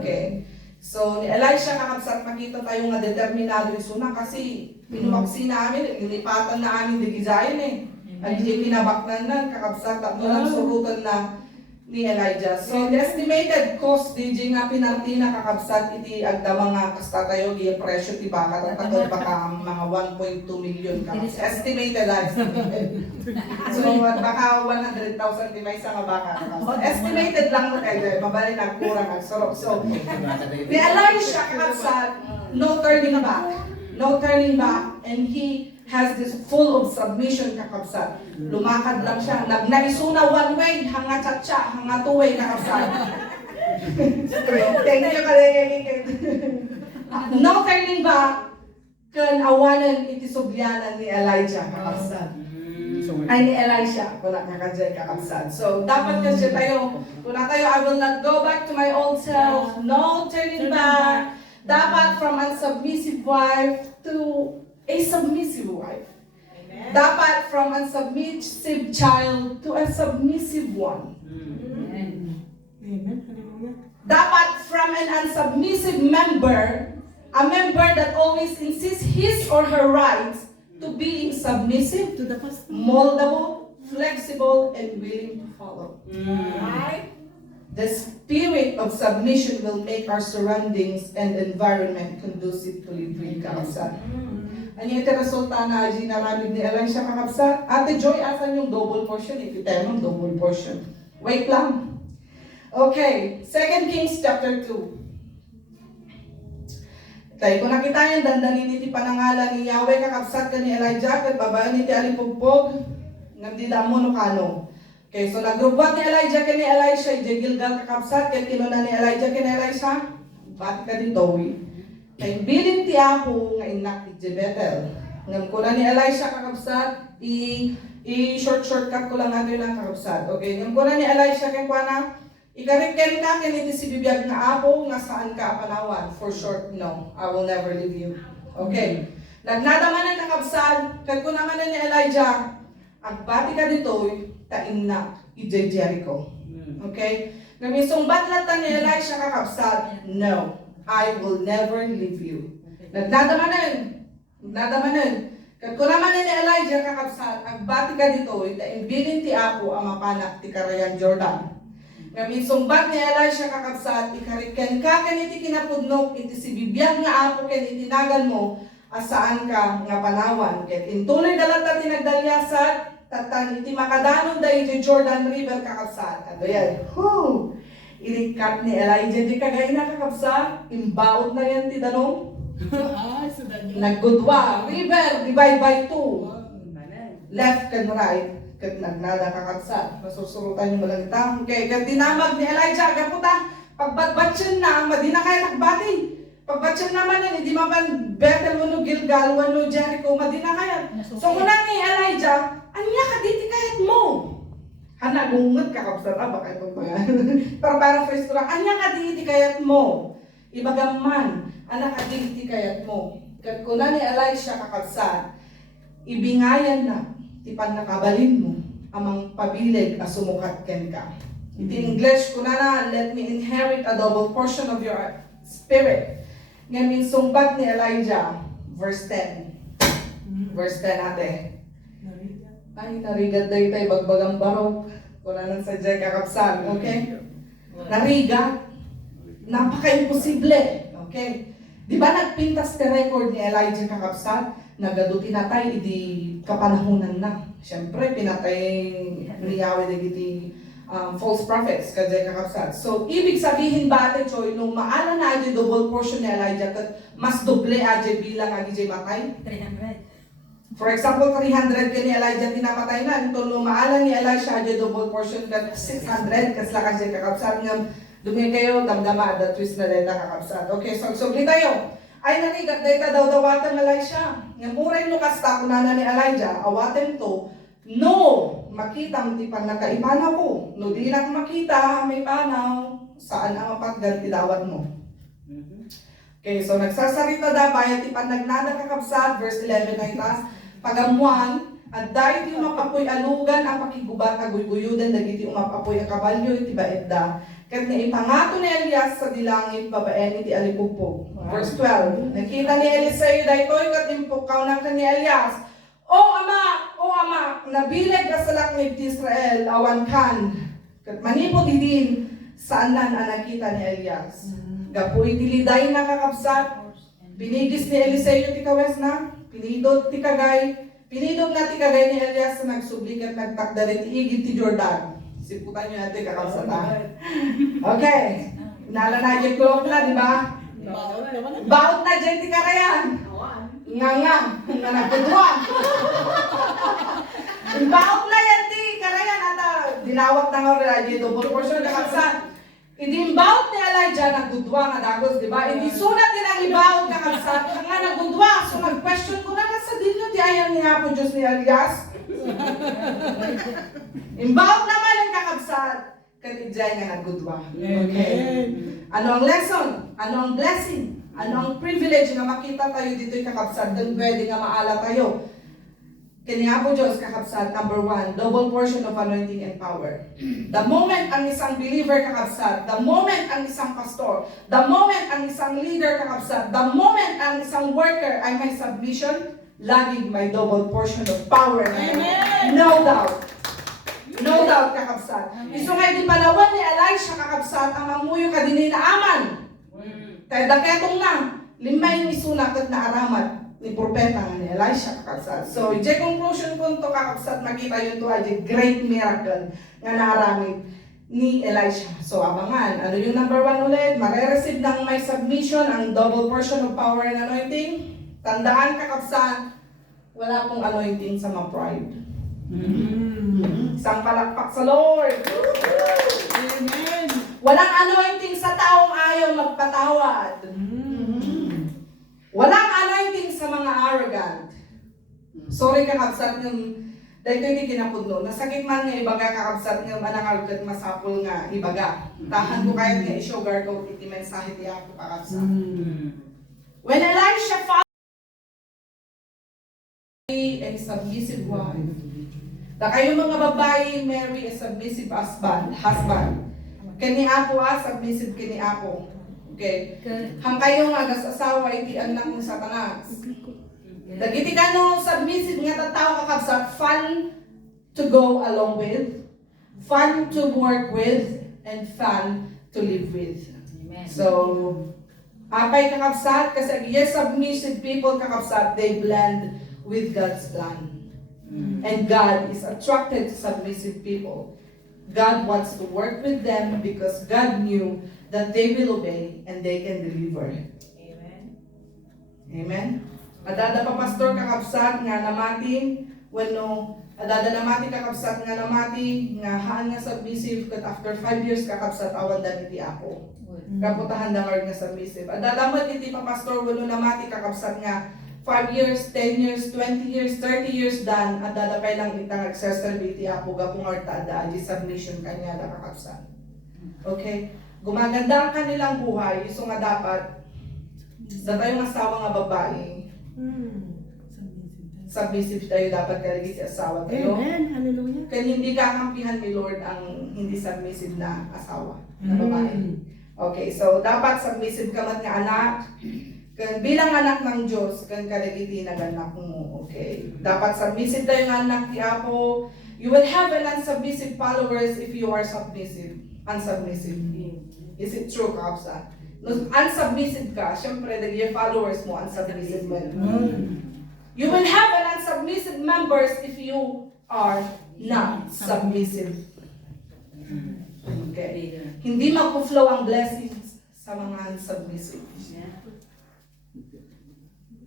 Okay. So, ni Elisha kakabsat, makita tayo nga determinado iso na kasi pinumaksi na amin, nilipatan na amin digizayan eh. Ang di pinabaknan na, kakabsat, at doon surutan na ni Elijah. So, the estimated cost DJ nga pinartina kakabsat iti agda mga kasta tayo di presyo ti baka at tagod baka mga 1.2 million kakabsat. Estimated. So, baka 100,000 ti may isa nga baka kakabsat. Estimated lang mo kayo, mabali nagkurang agsorok. So, ni Elisha kakabsat, no turning back. No turning back. And he has this full of submission kakabsat. Lumakad lang siya. Naisuna one way, hanga chatcha, hanga two way kakabsat. Thank you kaligay. No turning back, kan awanan iti subyanan ni Elijah kakabsat. Ay ni Elisha, kung nakakadya kakabsat. So, dapat kasi tayo, kung tayo, I will not go back to my old self. No turning back. Dapat from unsubmissive wife to a submissive wife. Amen. Dapat from unsubmissive child to a submissive one. Amen. Hallelujah. Dapat from an unsubmissive member, a member that always insists his or her rights, to being submissive, To the pastor. moldable, flexible, and willing to follow. Right? The spirit of submission will make our surroundings and environment conducive to live free kakabsat. Ano yung resulta na ginarabig ni Elisha kakabsat? Ate Joy, asan yung double portion? Ipitemang double portion. Wait lang. Okay, 2 Kings chapter 2. Okay, kung nakita yung dandanin iti panangalan ni Yahweh kakabsat ka ni Elijah at babae ni ti alipugpog, nagdida mo no kano. Okay, so nagrubwat ni Elijah kay ni Elisha, iti Gilgal kakabsat, kaya kinuna ni Elijah kay ni Elisha, ba't ka dito kay bilin ti apo nga inak iti Bethel. Ngam ko na ni Elisha kakabsat, i-shortcut ko lang natin lang kakabsat. Okay, ngam ko na ni Elisha kay kuana, ikariken ka kiniti si bibiyag nga apo, nga saan ka apanawan. For short, no, I will never leave you. Okay, nagnadaman ng kakabsat, kay ko naman na ni Elijah, agbati ka dito, tain na ije Jericho. Okay? Namisong batlatan ni Elisha kakabsat, no, I will never leave you. Nagdadamanan. Kat kung naman ni Elijah kakabsat, agbati ka dito, itaimbilin ti Apo ang mapanak ti Karayan Jordan. Namisong bat ni Elisha kakabsat, ikariken ka kaniti kinapudnok, iti si bibiyag nga Apo ken itinagan mo, asaan ka nga panawan. Ket intuloy dalata tinagdalyasat, tatan iti makadanon da iti Jordan River kakabsat. Ano yan? Irikat ni Elijah di kagay na kakabsat, imbaot na yan ti danong. Naggudwa, river, divide by two. Left and right, kat nagnada kakabsat. Masusurutan yung malang itang. Kaya kat dinamag ni Elijah, kaputa, pagbatbatsin na, madina kaya nagbati. Pagbatsin naman yan, hindi maman Bethel, wano Gilgal, wano Jericho, madina kaya. So muna ni Elijah, anya ka diti kayat mo? Hana, gungot kakabsat, baka itong mga. Para phrase ko lang, anya ka diti kayat mo? Ibagaman, anak ka diti kayat mo. Kat kuna ni Elisha kakabsat, ibingayan na, tipan nakabalin mo, amang pabilig a sumukat ken ka. Iti English, kuna na, let me inherit a double portion of your spirit. Ngayon, sumbat ni Elijah, verse 10. Verse 10 ate. Ay, narigat dahi tayo, bagbagang barok. Kuna nang sadya kakabsat, okay? Narigat. Napaka-imposible. Okay? Di ba nagpintas ka record ni Elijah kakabsat? Nagado pinatay, idi kapanahunan na. Siyempre, pinatay ni Yahweh nagiti false prophets, kajay kakabsat. So, ibig sabihin ba ate Choy, nung maala na adyo double portion ni Elijah, mas doble adyo bilang adyo matay? 300. For example, 300 ka ni Elijah tinapatay na. Ito, nung maala ni Elisha adyo double portion ka 600, kasla kajay kakabsat nga. Dumi kayo, damdama, the twist na data kakabsat. Okay, so sugli tayo. Ay narigat, data daw dawatan Elisha. Nga muray no kasta kunana ni Elijah, awaten to, no, makita mo ti pan nakaipanaw ko. No di na makita, may panaw, saan ang mapagganti dawat mo. Okay, so nagsasarita da, bayat ti pan nagnada kakabsat, verse 11 na itas, pagamuan, at dahil ti umapapoy alugan, ang pakigubat, aguyuyudan, dagiti umapapoy ang kabalyo, iti baedda. Kat nga ipangato ni Elias sa dilangit, babaen iti alipupog. Verse 12, nakita ni Eliseo daytoy kat impukaw na ni Elias, O ama, nabileg ka sa laknib ti Israel, awan kan. Kat manipod idin, saan nan ang nakita ni Elias. Gapoy tiliday na kakabsat, pinigis ni Eliseo ti kawes na, pinidot ti kagay, pinidot na ti kagay ni Elias na nagsublik at nagtakdarin ti igid ti Jordan. Siputan nyo natin kakabsat ha. Okay. Nala na dyan klok na, di ba? Baot na dyan ti Karayan. Nga. Nga nagkudwa. Baot na yan ti Karayan. At dinawat na nga rin dyan. Double portion kakabsat. Hindi baot ni Elijah nagkudwa nga dagos, di ba? Hindi sunat din ang ibaot kakabsat. Nga nagkudwa. So nag-question ko na sa dinyo ti ayaw ni Apo Diyos ni Elias. Imbaot naman ang kakabsat, kanidjay nga nagudwa. Okay. Ano ang lesson? Ano ang blessing? Ano ang privilege na makita tayo dito'y kakabsat, doon pwede nga maala tayo. Kanya po Diyos kakabsat, number 1, double portion of anointing and power. The moment ang isang believer kakabsat, the moment ang isang pastor, the moment ang isang leader kakabsat, the moment ang isang worker ay may submission, laging may double portion of power. Amen. No doubt. No doubt kakabsat. Iso nga di panawan ni Elisha kakabsat ang amuyo kadinay na aman. Kaya daketong na, lima yung isunak at naaramat ni propeta nga ni Elisha kakabsat. So, ije conclusion ko to kakabsat, makita yun to ay great miracle nga naaramid ni Elisha. So, abangan. Ano yung number 1 ulit? Mare-receive ng may submission, ang double portion of power and anointing. Tandaan kakabsat, wala pong anointing sa ma-pride. Isang palakpak sa Lord. Amen. Walang anointing sa taong ayaw magpatawad. Walang anointing sa mga arrogant. Sorry kakabsat ng dahil ko hindi kinapudno. Nasakit man nga ibaga kakabsat ng manang arrogant masapul nga ibaga. Tahan ko kahit nga i-sugar ko iti mensahe ti ako kakabsat. When Elisha found a submissive wife, da kayo mga babae, marry a submissive husband. Kani Apo submissive kani Apo. Okay. Hang kayo nga asawa iti anak ni Satanas. Dagiti kano submissive nga tattao kakabsat, fun to go along with, fun to work with, and fun to live with. Amen. So, apay kakabsat, kasi yes, submissive people kakabsat, they blend with God's plan. And God is attracted to submissive people. God wants to work with them because God knew that they will obey and they can deliver. Amen? Adada pa pastor kakabsat nga namati, wano, adada namati kakabsat nga namati, nga haan nga submissive, kat after 5 years kakabsat awan dan iti Apo. Kaputahan da nga submissive. Adada mo iti pa pastor, wano namati kakabsat nga 5 years, 10 years, 20 years, 30 years dan, adada pa lang itang accessory iti Apo, gapong arta da, di submission kanya da kakabsat. Okay? Gumaganda ang kanilang buhay, so nga dapat, sa tayong asawa nga babae, submissive tayo dapat kalagi sa asawa tayo. Amen. Hallelujah. Kaya hindi kakampihan ni Lord ang hindi submissive na asawa, na babae. Okay, so dapat submissive ka man nga anak. Kan bilang anak ng Diyos, kan kadagiti naganak mo. Okay. Dapat submissive tayo nga anak ti Apo. You will have an unsubmissive followers if you are submissive. Unsubmissive. Is it true, Kapsa? No, unsubmissive ka, syempre yung followers mo unsubmissive mo. You will have an unsubmissive members if you are not submissive. Okay. Hindi magpo-flow ang blessings sa mga unsubmissive.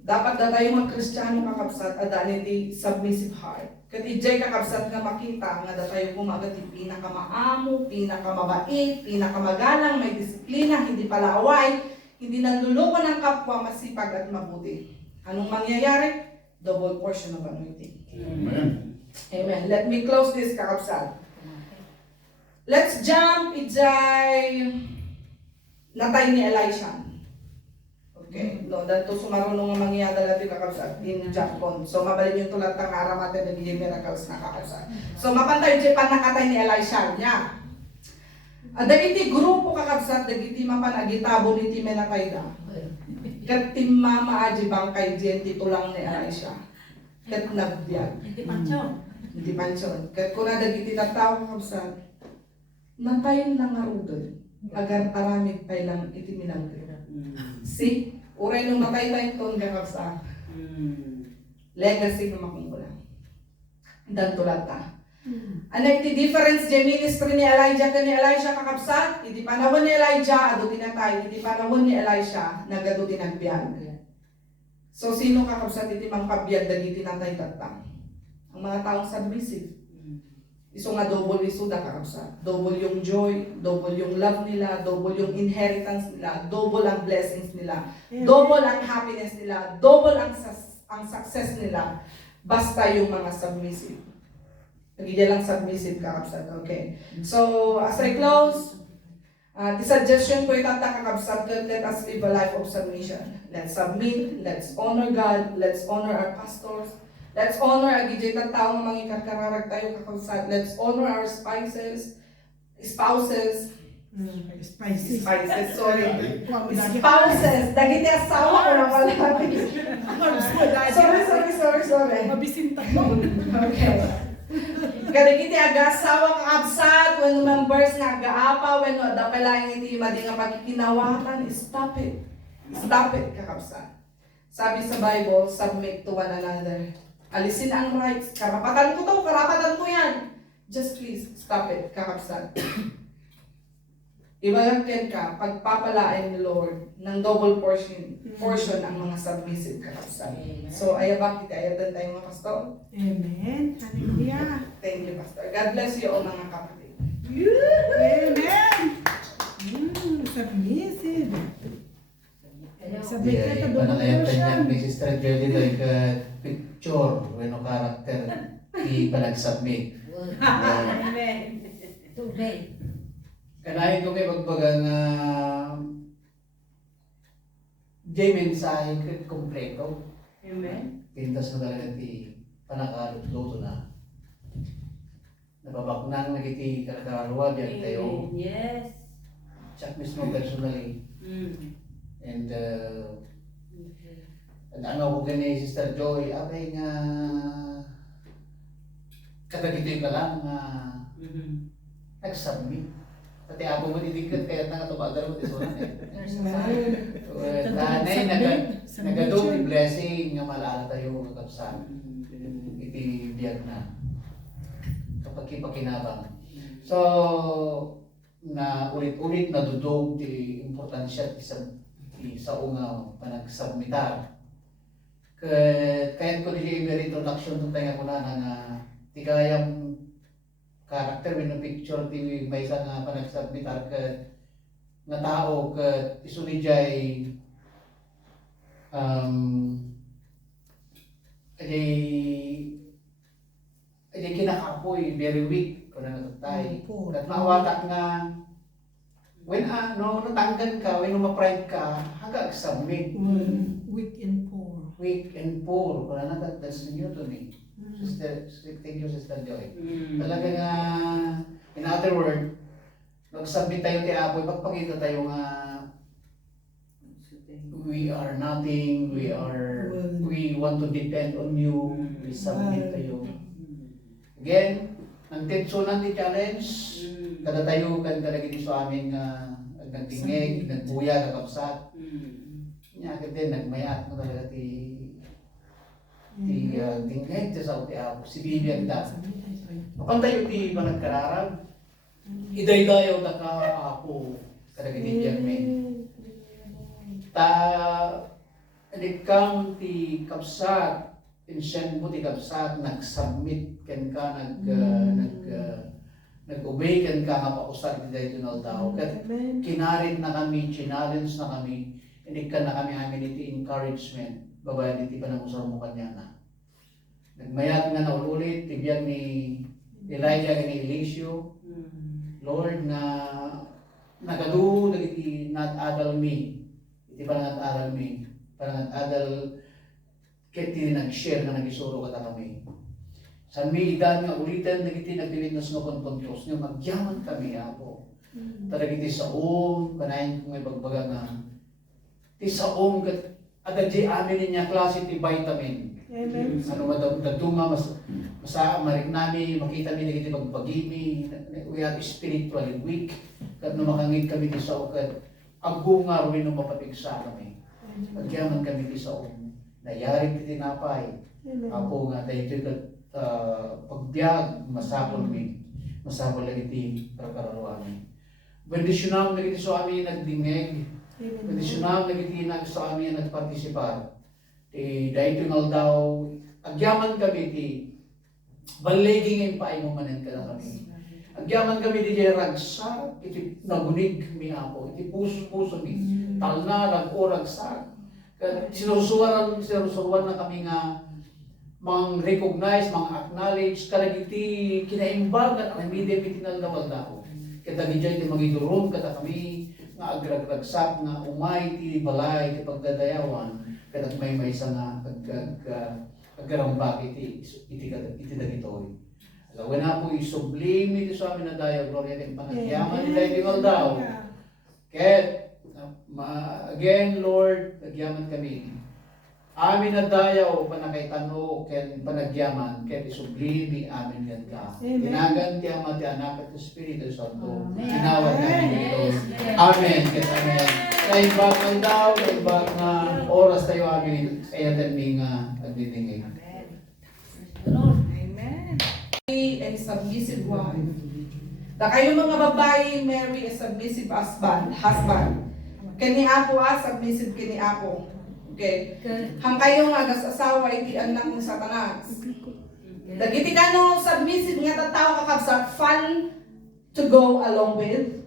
Dapat na tayo mag-Kristiyano kakabsat at di submissive heart. Kati jay kakabsat nga makita nga da tayo kumagat pinakamaamo, pinakamabait, pinakamagalang, may disiplina, hindi palaaway, hindi nanluloko ng kapwa, masipag at mabuti. Anong mangyayari? Double portion of anointing. Amen. Amen. Let me close this kakabsat. Let's jump ijay natay ni Elisha. Okay, no, dahil sumarunong nga mangyayada labi kakabsat in Japan. So mabalin yung tulad ng aramatan na hindi miracles na kakabsat. So mapantay Japan nakatay ni Elisha niya. Dagiti grupo kakabsat, dagiti mapanagitabo ni Time natay da. Kat timama aji bangkay diyan titulang ni Elisha. Kat nagbiag. Hindi pansyon. Hindi pansyon. Kat kuna dagiti tattao kakabsat, natayin lang nga udod. Agar aramid pa lang iti milagro. See? Uray nung matay tayong ton kakabsa. Legacy ng makumbulan. Dan tulad ta. Ano iti difference di ministry ni Elijah ka ni Elisha kakabsa? Iti panahon ni Elijah, ado tinatay. Iti panahon ni Elisha, nagado tinagbiag. So sino kakabsa iti mang kabiyag dagiti tinatay tatang? Ang mga taong submissive. Iso nga double iso da kakabsa. Double yung joy, double yung love nila, double yung inheritance nila, double ang blessings nila, double ang happiness nila, double ang success nila. Basta yung mga submissive. Pagigya lang submissive kakabsat. Okay. So, as I close, the suggestion ko itata kakabsat, let us live a life of submission. Let's submit, let's honor God, let's honor our pastors, let's honor agijay tao nga mga karkararag tayo kakabsat. Let's honor our spouses. Spouses, sorry. Spouses. Dagiti asawa ko na wala. Sorry. Mabisinta mo. Okay. Kadagiti aga-asawa kakabsat, when members nga aga-apa, when da pala hindi madi nga pagkikinawatan, stop it. Stop it, kakabsat. Sabi sa Bible, submit to one another. Alisin ang rights. Karapatan ko to, karapatan ko yan. Just please, stop it, kakabsat. Ibalagyan ka, pagpapalain ni Lord ng double portion ang mga submissive kakabsat. So, ayabak kita, ayatan tayo mga pastor. Amen. Hallelujah. Thank you, Pastor. God bless you all mga kapatid. Amen. Submissive. Sabi ka Iya, ito panalayan doon tanya ni Sister Jolie dito yung picture, bueno karakter, i-panag-submit. Amen. Today. Kanahin ko kayo magbaga nga jay mensahe kompleto. Amen. Pintas mo talaga ti panakalot-luto na nababaknang nagiti kakarawa diyan tayo. Yes. Check mismo personally. And ano ko gani Sister Joy, abay nga katagitoy ka lang nga nag-submit. Pati ako mo didigkat kaya nga tumagal mo dito na Tanay nagadong ni blessing nga malala tayo kakapsan. Iti biyag na. Kapag kipakinabang. So, na ulit-ulit nadudog di importansya ti sa unga panagsubmitar. Kahit ko di introduction to tayo ko na nga ti kayang character in the picture ti may isa nga panagsubmitar nga tao isuli jay ay kinakapoy very weak ko na natutay. At mawatak nga when natanggan ka, when ma-pride ka, hanggang submit. Weak and poor. Weak and poor. Kung na that's the Newton eh. Sister, thank you Sister Joy. Talaga nga, in other word, nag-submit tayo ti Apoy, pagpakita tayo nga we are nothing, we want to depend on you, we submit tayo. Again, ang tensunan ti challenge, kada tayo kan talaga dito sa amin nagtingig, nagbuya, kakapsat. Nya din nagmayat mo talaga ti tingig sa uti ako, si Bibian da. Kapantay ti panagkararag, iday-dayaw na ka ako, kada Bibian men. Alikang ti kapsat, insyan mo ti kapsat, nag-submit ken ka, nag-obey ken ka nga pausag ti dayto na tao. Kat kinarit na kami, challenge na kami, hindi ka na kami amin iti encouragement, babayan iti panamusar mo kanya na. Nagmayat nga na ulit, tibiyag ni Elijah ni Eliseo, Lord na nagadu, nagiti not adal me, iti panangat aral mi, panangat adal kiti nag-share na nagisuro kata kami. San mi idan nga ulitan nagiti nagpilinos nga konpontos nga magyaman kami ako. Taragiti sa panayin kong ibagbaga nga ti sa kat adadji amin niya klase ti vitamin. Ano madaduma marik nami makita mi nagiti pagbagimi, we are spiritually weak. Kat no makangit kami ti sa kat agungar wino mapapigsa kami. Pagyaman kami ti sa nayari ti tinapay. Ako nga dahito kat pagbiag masapol mi. Masapol lagi ti prakararuan mi. Bendisyonam lagi ti sa amin nagdingeg. Bendisyonam lagi ti sa amin nagpartisipar. Ti dahito nga daw agyaman kami ti baliging yung paay mo manan ka na kami. Agyaman kami di ragsak, iti nagunig mi ako, iti puso mi, talna, rag-oragsak. Sinusuwaran na kami nga mang-recognize, mang-acknowledge, karag iti kinaimbagan, ang media pitinal na waldao. Kita gijay iti magiduron, kata kami, nga agrag-ragsak, nga umay, iti balay, iti pagdadayawan, kata may isa nga aggarambak iti dagitoy. Alawan na po isublime iti sa amin na dayo, gloria iti panagyaman iti dayo tingal daw. Ket, again Lord, nagyaman kami. Amin na dayaw panakaitano ken panagyaman ket isublime amin ken ka. Tinagan ti Ama ti Anak at Espiritu Santo. Tinawag namin ito. Amen ket amen. Kaibag ang daw, kaibag nga oras tayo amin ayatan mi nga agdidingig. A submissive wife. Da kayo mga babae, marry a submissive husband. Kani ako submissive kini ako. Okay? Hang kayo nga asawa iti anak ng Satanas. Dagiti kano submissive nga tattao kakabsat, fun to go along with,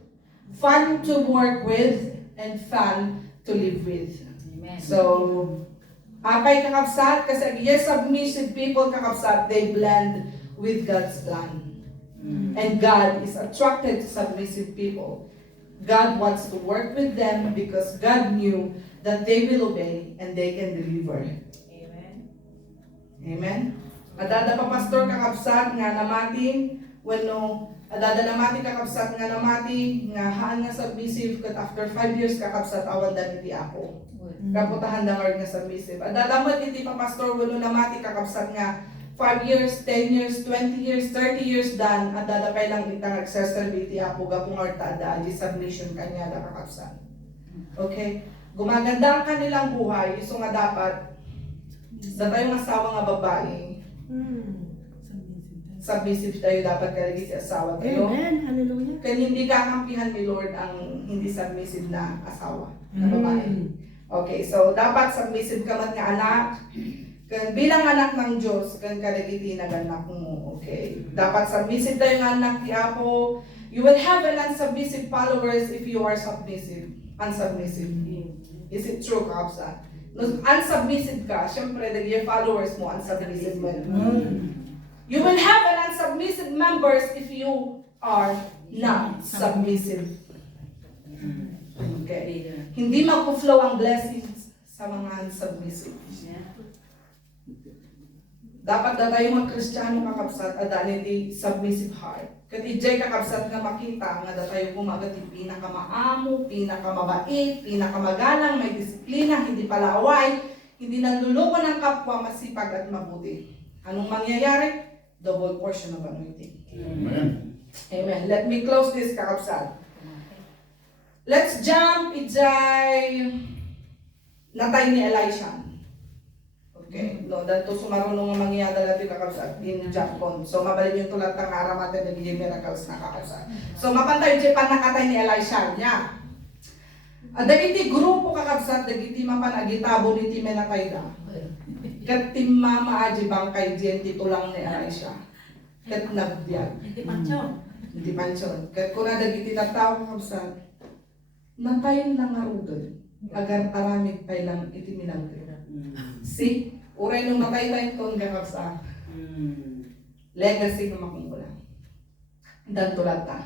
fun to work with, and fun to live with. Amen. So, apay kakabsat, kasi yes, submissive people kakabsat, they blend with God's plan. And God is attracted to submissive people. God wants to work with them because God knew that they will obey and they can deliver. Amen. Amen? Adada pa pastor kakabsat nga namating Wenno adada namati kakabsat nga namati nga haan nga submissive kat after 5 years kakabsat awan dami ti ako. Kaputahan da nga submissive. Adadamat iti pa pastor wenno namati kakabsat nga 5 years, 10 years, 20 years, 30 years dan adada kay lang itang accessory ti ako gapong arta ada di submission kanya da kakabsat. Okay? Gumaganda ang kanilang buhay iso nga dapat sa tayong asawa nga babae submissive tayo dapat kalagi sa asawa tayo. Amen. Hallelujah. Kaya hindi kakampihan ni Lord ang hindi submissive na asawa, na babae. Okay, so dapat submissive ka man nga anak. Kaya bilang anak ng Diyos, kaya kalagiti na anak mo. Okay, dapat submissive tayo nga anak ti Apo. You will have an unsubmissive followers if you are submissive. Unsubmissive. Is it true, Kapsa? No, unsubmissive ka, syempre, yung followers mo, unsubmissive mo. You will have an unsubmissive members if you are not submissive. Okay. Hindi magpo-flow ang blessings sa mga unsubmissive. Dapat na tayo mga Kristiyano kakabsat at di submissive heart. Kat ijay kakabsat nga makita nga da tayo kumagat pinakamaamo, pinakamabait, pinakamagalang, may disiplina, hindi palaway, hindi nanluloko ng kapwa, masipag at mabuti. Anong mangyayari? Double portion of anointing. Amen. Amen. Let me close this, kakabsat. Let's jump, ijay natay ni Elisha. Okay, no, dahil to sumarunong ang mangyayada natin kakabsat in Japan. So, mabalik yung tulad ng araw natin nagiging miracles na kakabsat. So, mapantay dyan pa nakatay ni Elisha niya. Dagiti grupo kakabsat, dagiti mapanagitabo ni Timenatay da. Kat timama aji bangkay dyan titulang ni Elisha. Kat nagbiag. Hindi pansyon. Hindi pansyon. Kat kuna dagiti tataw kakabsat, natayin lang arugod. Agar aramid pa lang itiminang. See? Uray nung matay tayo ton kakabsat. Legacy ng makukulang. Dan tulad ta.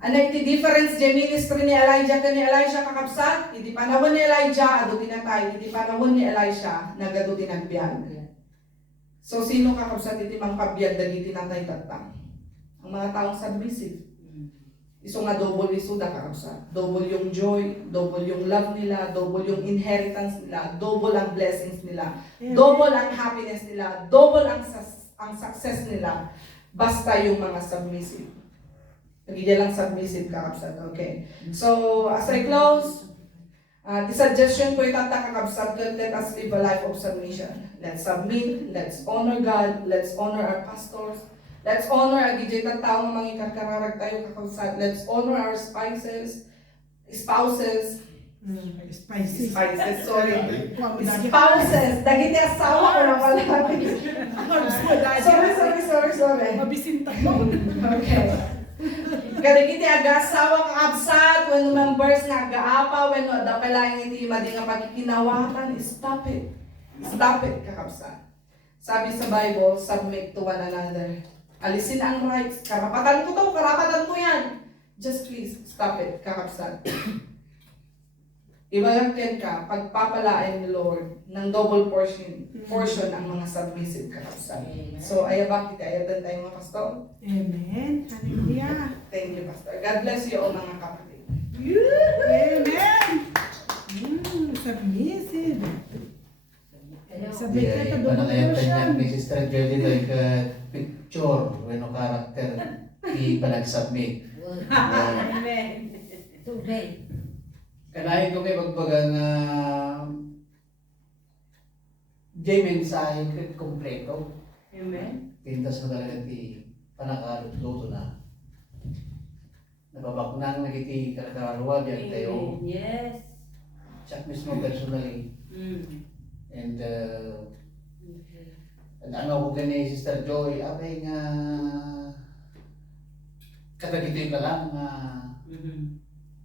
Ano iti difference di ministry ni Elijah ka ni Elisha kakabsat? Iti panahon ni Elijah, ado tinatay. Iti panahon ni Elisha, nagado tinagbiag. So, sino kakabsat iti mangkabiyag dagi tinatay tatang? Ang mga taong submissive. Iso nga double iso da kakabsat. Double yung joy, double yung love nila, double yung inheritance nila, double ang blessings nila, double ang happiness nila, double ang success nila. Basta yung mga submissive. Nagigya lang submissive kakabsat. Okay. So, as I close, the suggestion ko itata kakabsat, let us live a life of submission. Let's submit, let's honor God, let's honor our pastors, let's honor ang gijay tao ng mga ikarkararag tayo kakabsat, let's honor our spouses, Spicy. sorry. Spouses, dagiti asawa ko na wala. Sorry. Mabisinta mo. Okay. Kadagiti agasawa kang absat, when members nga agaapa, when da pala iti madi nga pagkikinawatan, stop it. Stop it, kakabsat. Sabi sa Bible, submit to one another. Alisin ang rights. Karapatan ko to, karapatan ko yan. Just please, stop it, kakabsat. Ibalagtin ka, pagpapalain ni Lord ng double portion ang mga submissive kakabsat. So, ayabak kita, ayatan tayo mga pastor. Amen. Hallelujah. Thank you, Pastor. God bless you all mga kapatid. Amen. Submissive. Sabi ka Yeah, ito panangayatan niya doon. ni Sister Jolie like picture when no character di panag-submit. Amen. Today. Kanahin ko kay pagbagang J mensahe kompleto. Amen. Pintas na talaga ti panakaluto na. Nababaknang nagiti karakaruwa diyan tayo. Yes. Chat mismo personally. And ano ko gani Sister Joy, abay nga katagitoy ka lang nga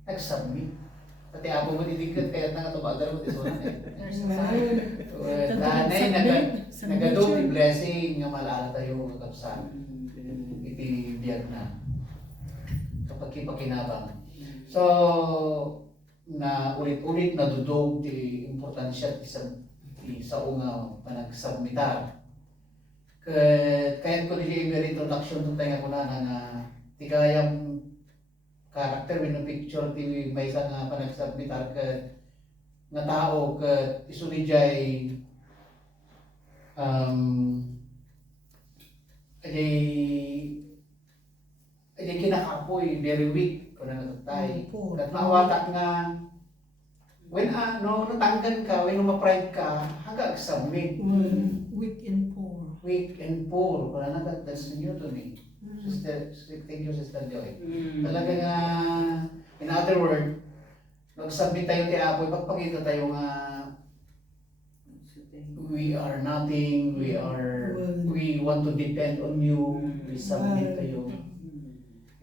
nag-submit. Pati ako mo didigat kaya nga tumagal mo disunan eh. Danay nagadong blessing nga malala tayo kakapsan. Iti biyag na. Kapag ipakinabang. So, na ulit-ulit nadudog di importansya sa unga panagsubmitar. Kaya ko din yung introduction to tayo ko na ti kayang karakter with picture ti may isa nga panagsubmitar nga tao isu ni jay edi kinakapoy very weak ko na natatay at mawatak nga when no natanggan ka when ma-pride ka hanggang submit Weak and poor. weak and poor ko na that's new to me. Sister, thank you, Sister Joy. Talaga nga, in other word, nag-submit tayo kay Apo, ipagpakita tayo nga we are nothing, we want to depend on you, we submit tayo.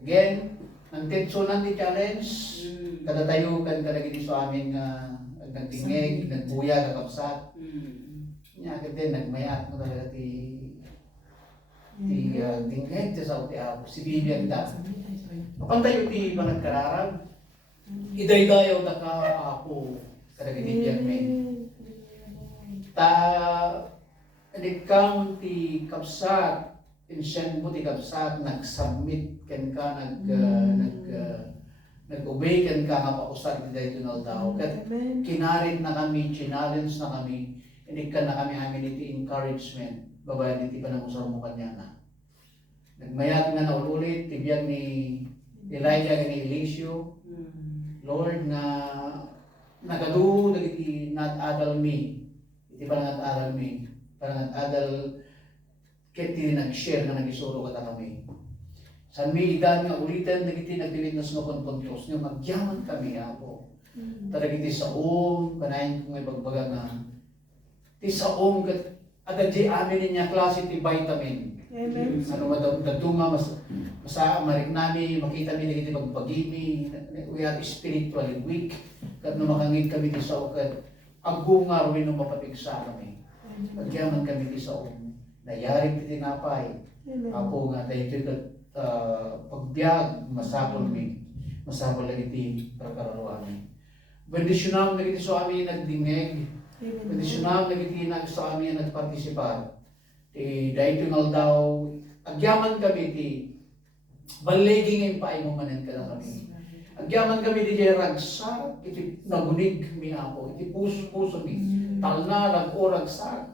Again, ang tensunan ni challenge, kada tayo, kada gini sa amin nga nagtingig, nagbuya, kakapsat. Nya kete nagmayat mo talaga ti tingkay sa uti ako si Bibian da. Kapantay ti panagkararag. Iday-dayaw ta ka ako kada Bibian me. Ta adikam ti kapsat insyan mo ti kapsat nag-submit ken ka nag-obey ken ka nga pausag ti daytoy tao. Ket kinarin na kami, challenge na kami. Hindi ka na kami amin iti encouragement. Babayan iti pa na musar mo kanya na. Nagmayat nga na ulit, tibiyag ni Elijah ni Eliseo. Lord, na nagadu, iti not adal me. Iti pa not adal me. Parang not adal, kiti nag-share na nag-isuro kata kami. San mi idan nga ulitan, nagiti nagpilit na sumakonpuntos. Nga magyaman kami, Apo. Talaga iti sa kanayin kong ibagbaga na ti saong agad di amin niya klase ti vitamin. Amen. Ano madaduma marik nami makita mi nagiti pagbagimi we are spiritually weak kat no makangit kami ti sao kat agungar we no mapapigsa kami. Pagyaman kami ti saong nayari ti tinapay. Apo nga daytoy kat pagbiag masapol mi. Masapol lagi ti pagkararuan mi. Bendisyonan nagiti so amin nagdingeg. Tradisyonal na gitinag sa amin nagpartisipar. Dahil tunal daw, agyaman kami ti baliging yung paimumanan ka na kami. Agyaman kami di jay ragsak, iti nagunig mi Apo, iti puso mi, talna, rag-o, ragsak.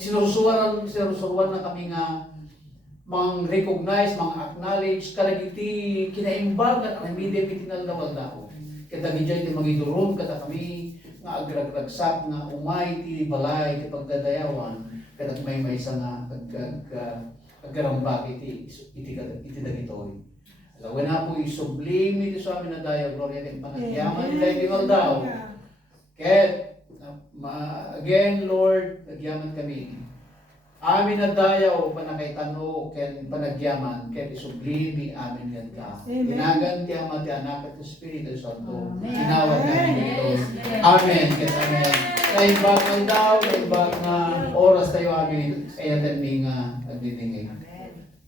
Sinusuruan na kami nga mang recognize, mang acknowledge, kalag iti kinaimbagan ang media mitinal na waldaho. Kaya dagijay ti magiduron kata kami, nga agragsap nga umay ti balay ti pagdadayawan ket may maysa nga aggarambak iti dagitoy. Alawen na po isublime ti sa amin na dayaw gloria ket panagyaman ti daytoy daw. Ket again Lord, agyaman kami. Amin na dayaw panakaytano ken panagyaman ket isublime amin ket ka. Ginagan ti Ama ti Anak ket ti Espiritu Santo. Ginawad namin ito. Amen. Ket amen. Kaimbag ang daw, kaimbag nga oras tayo amin sa iyan nga nagdidingig.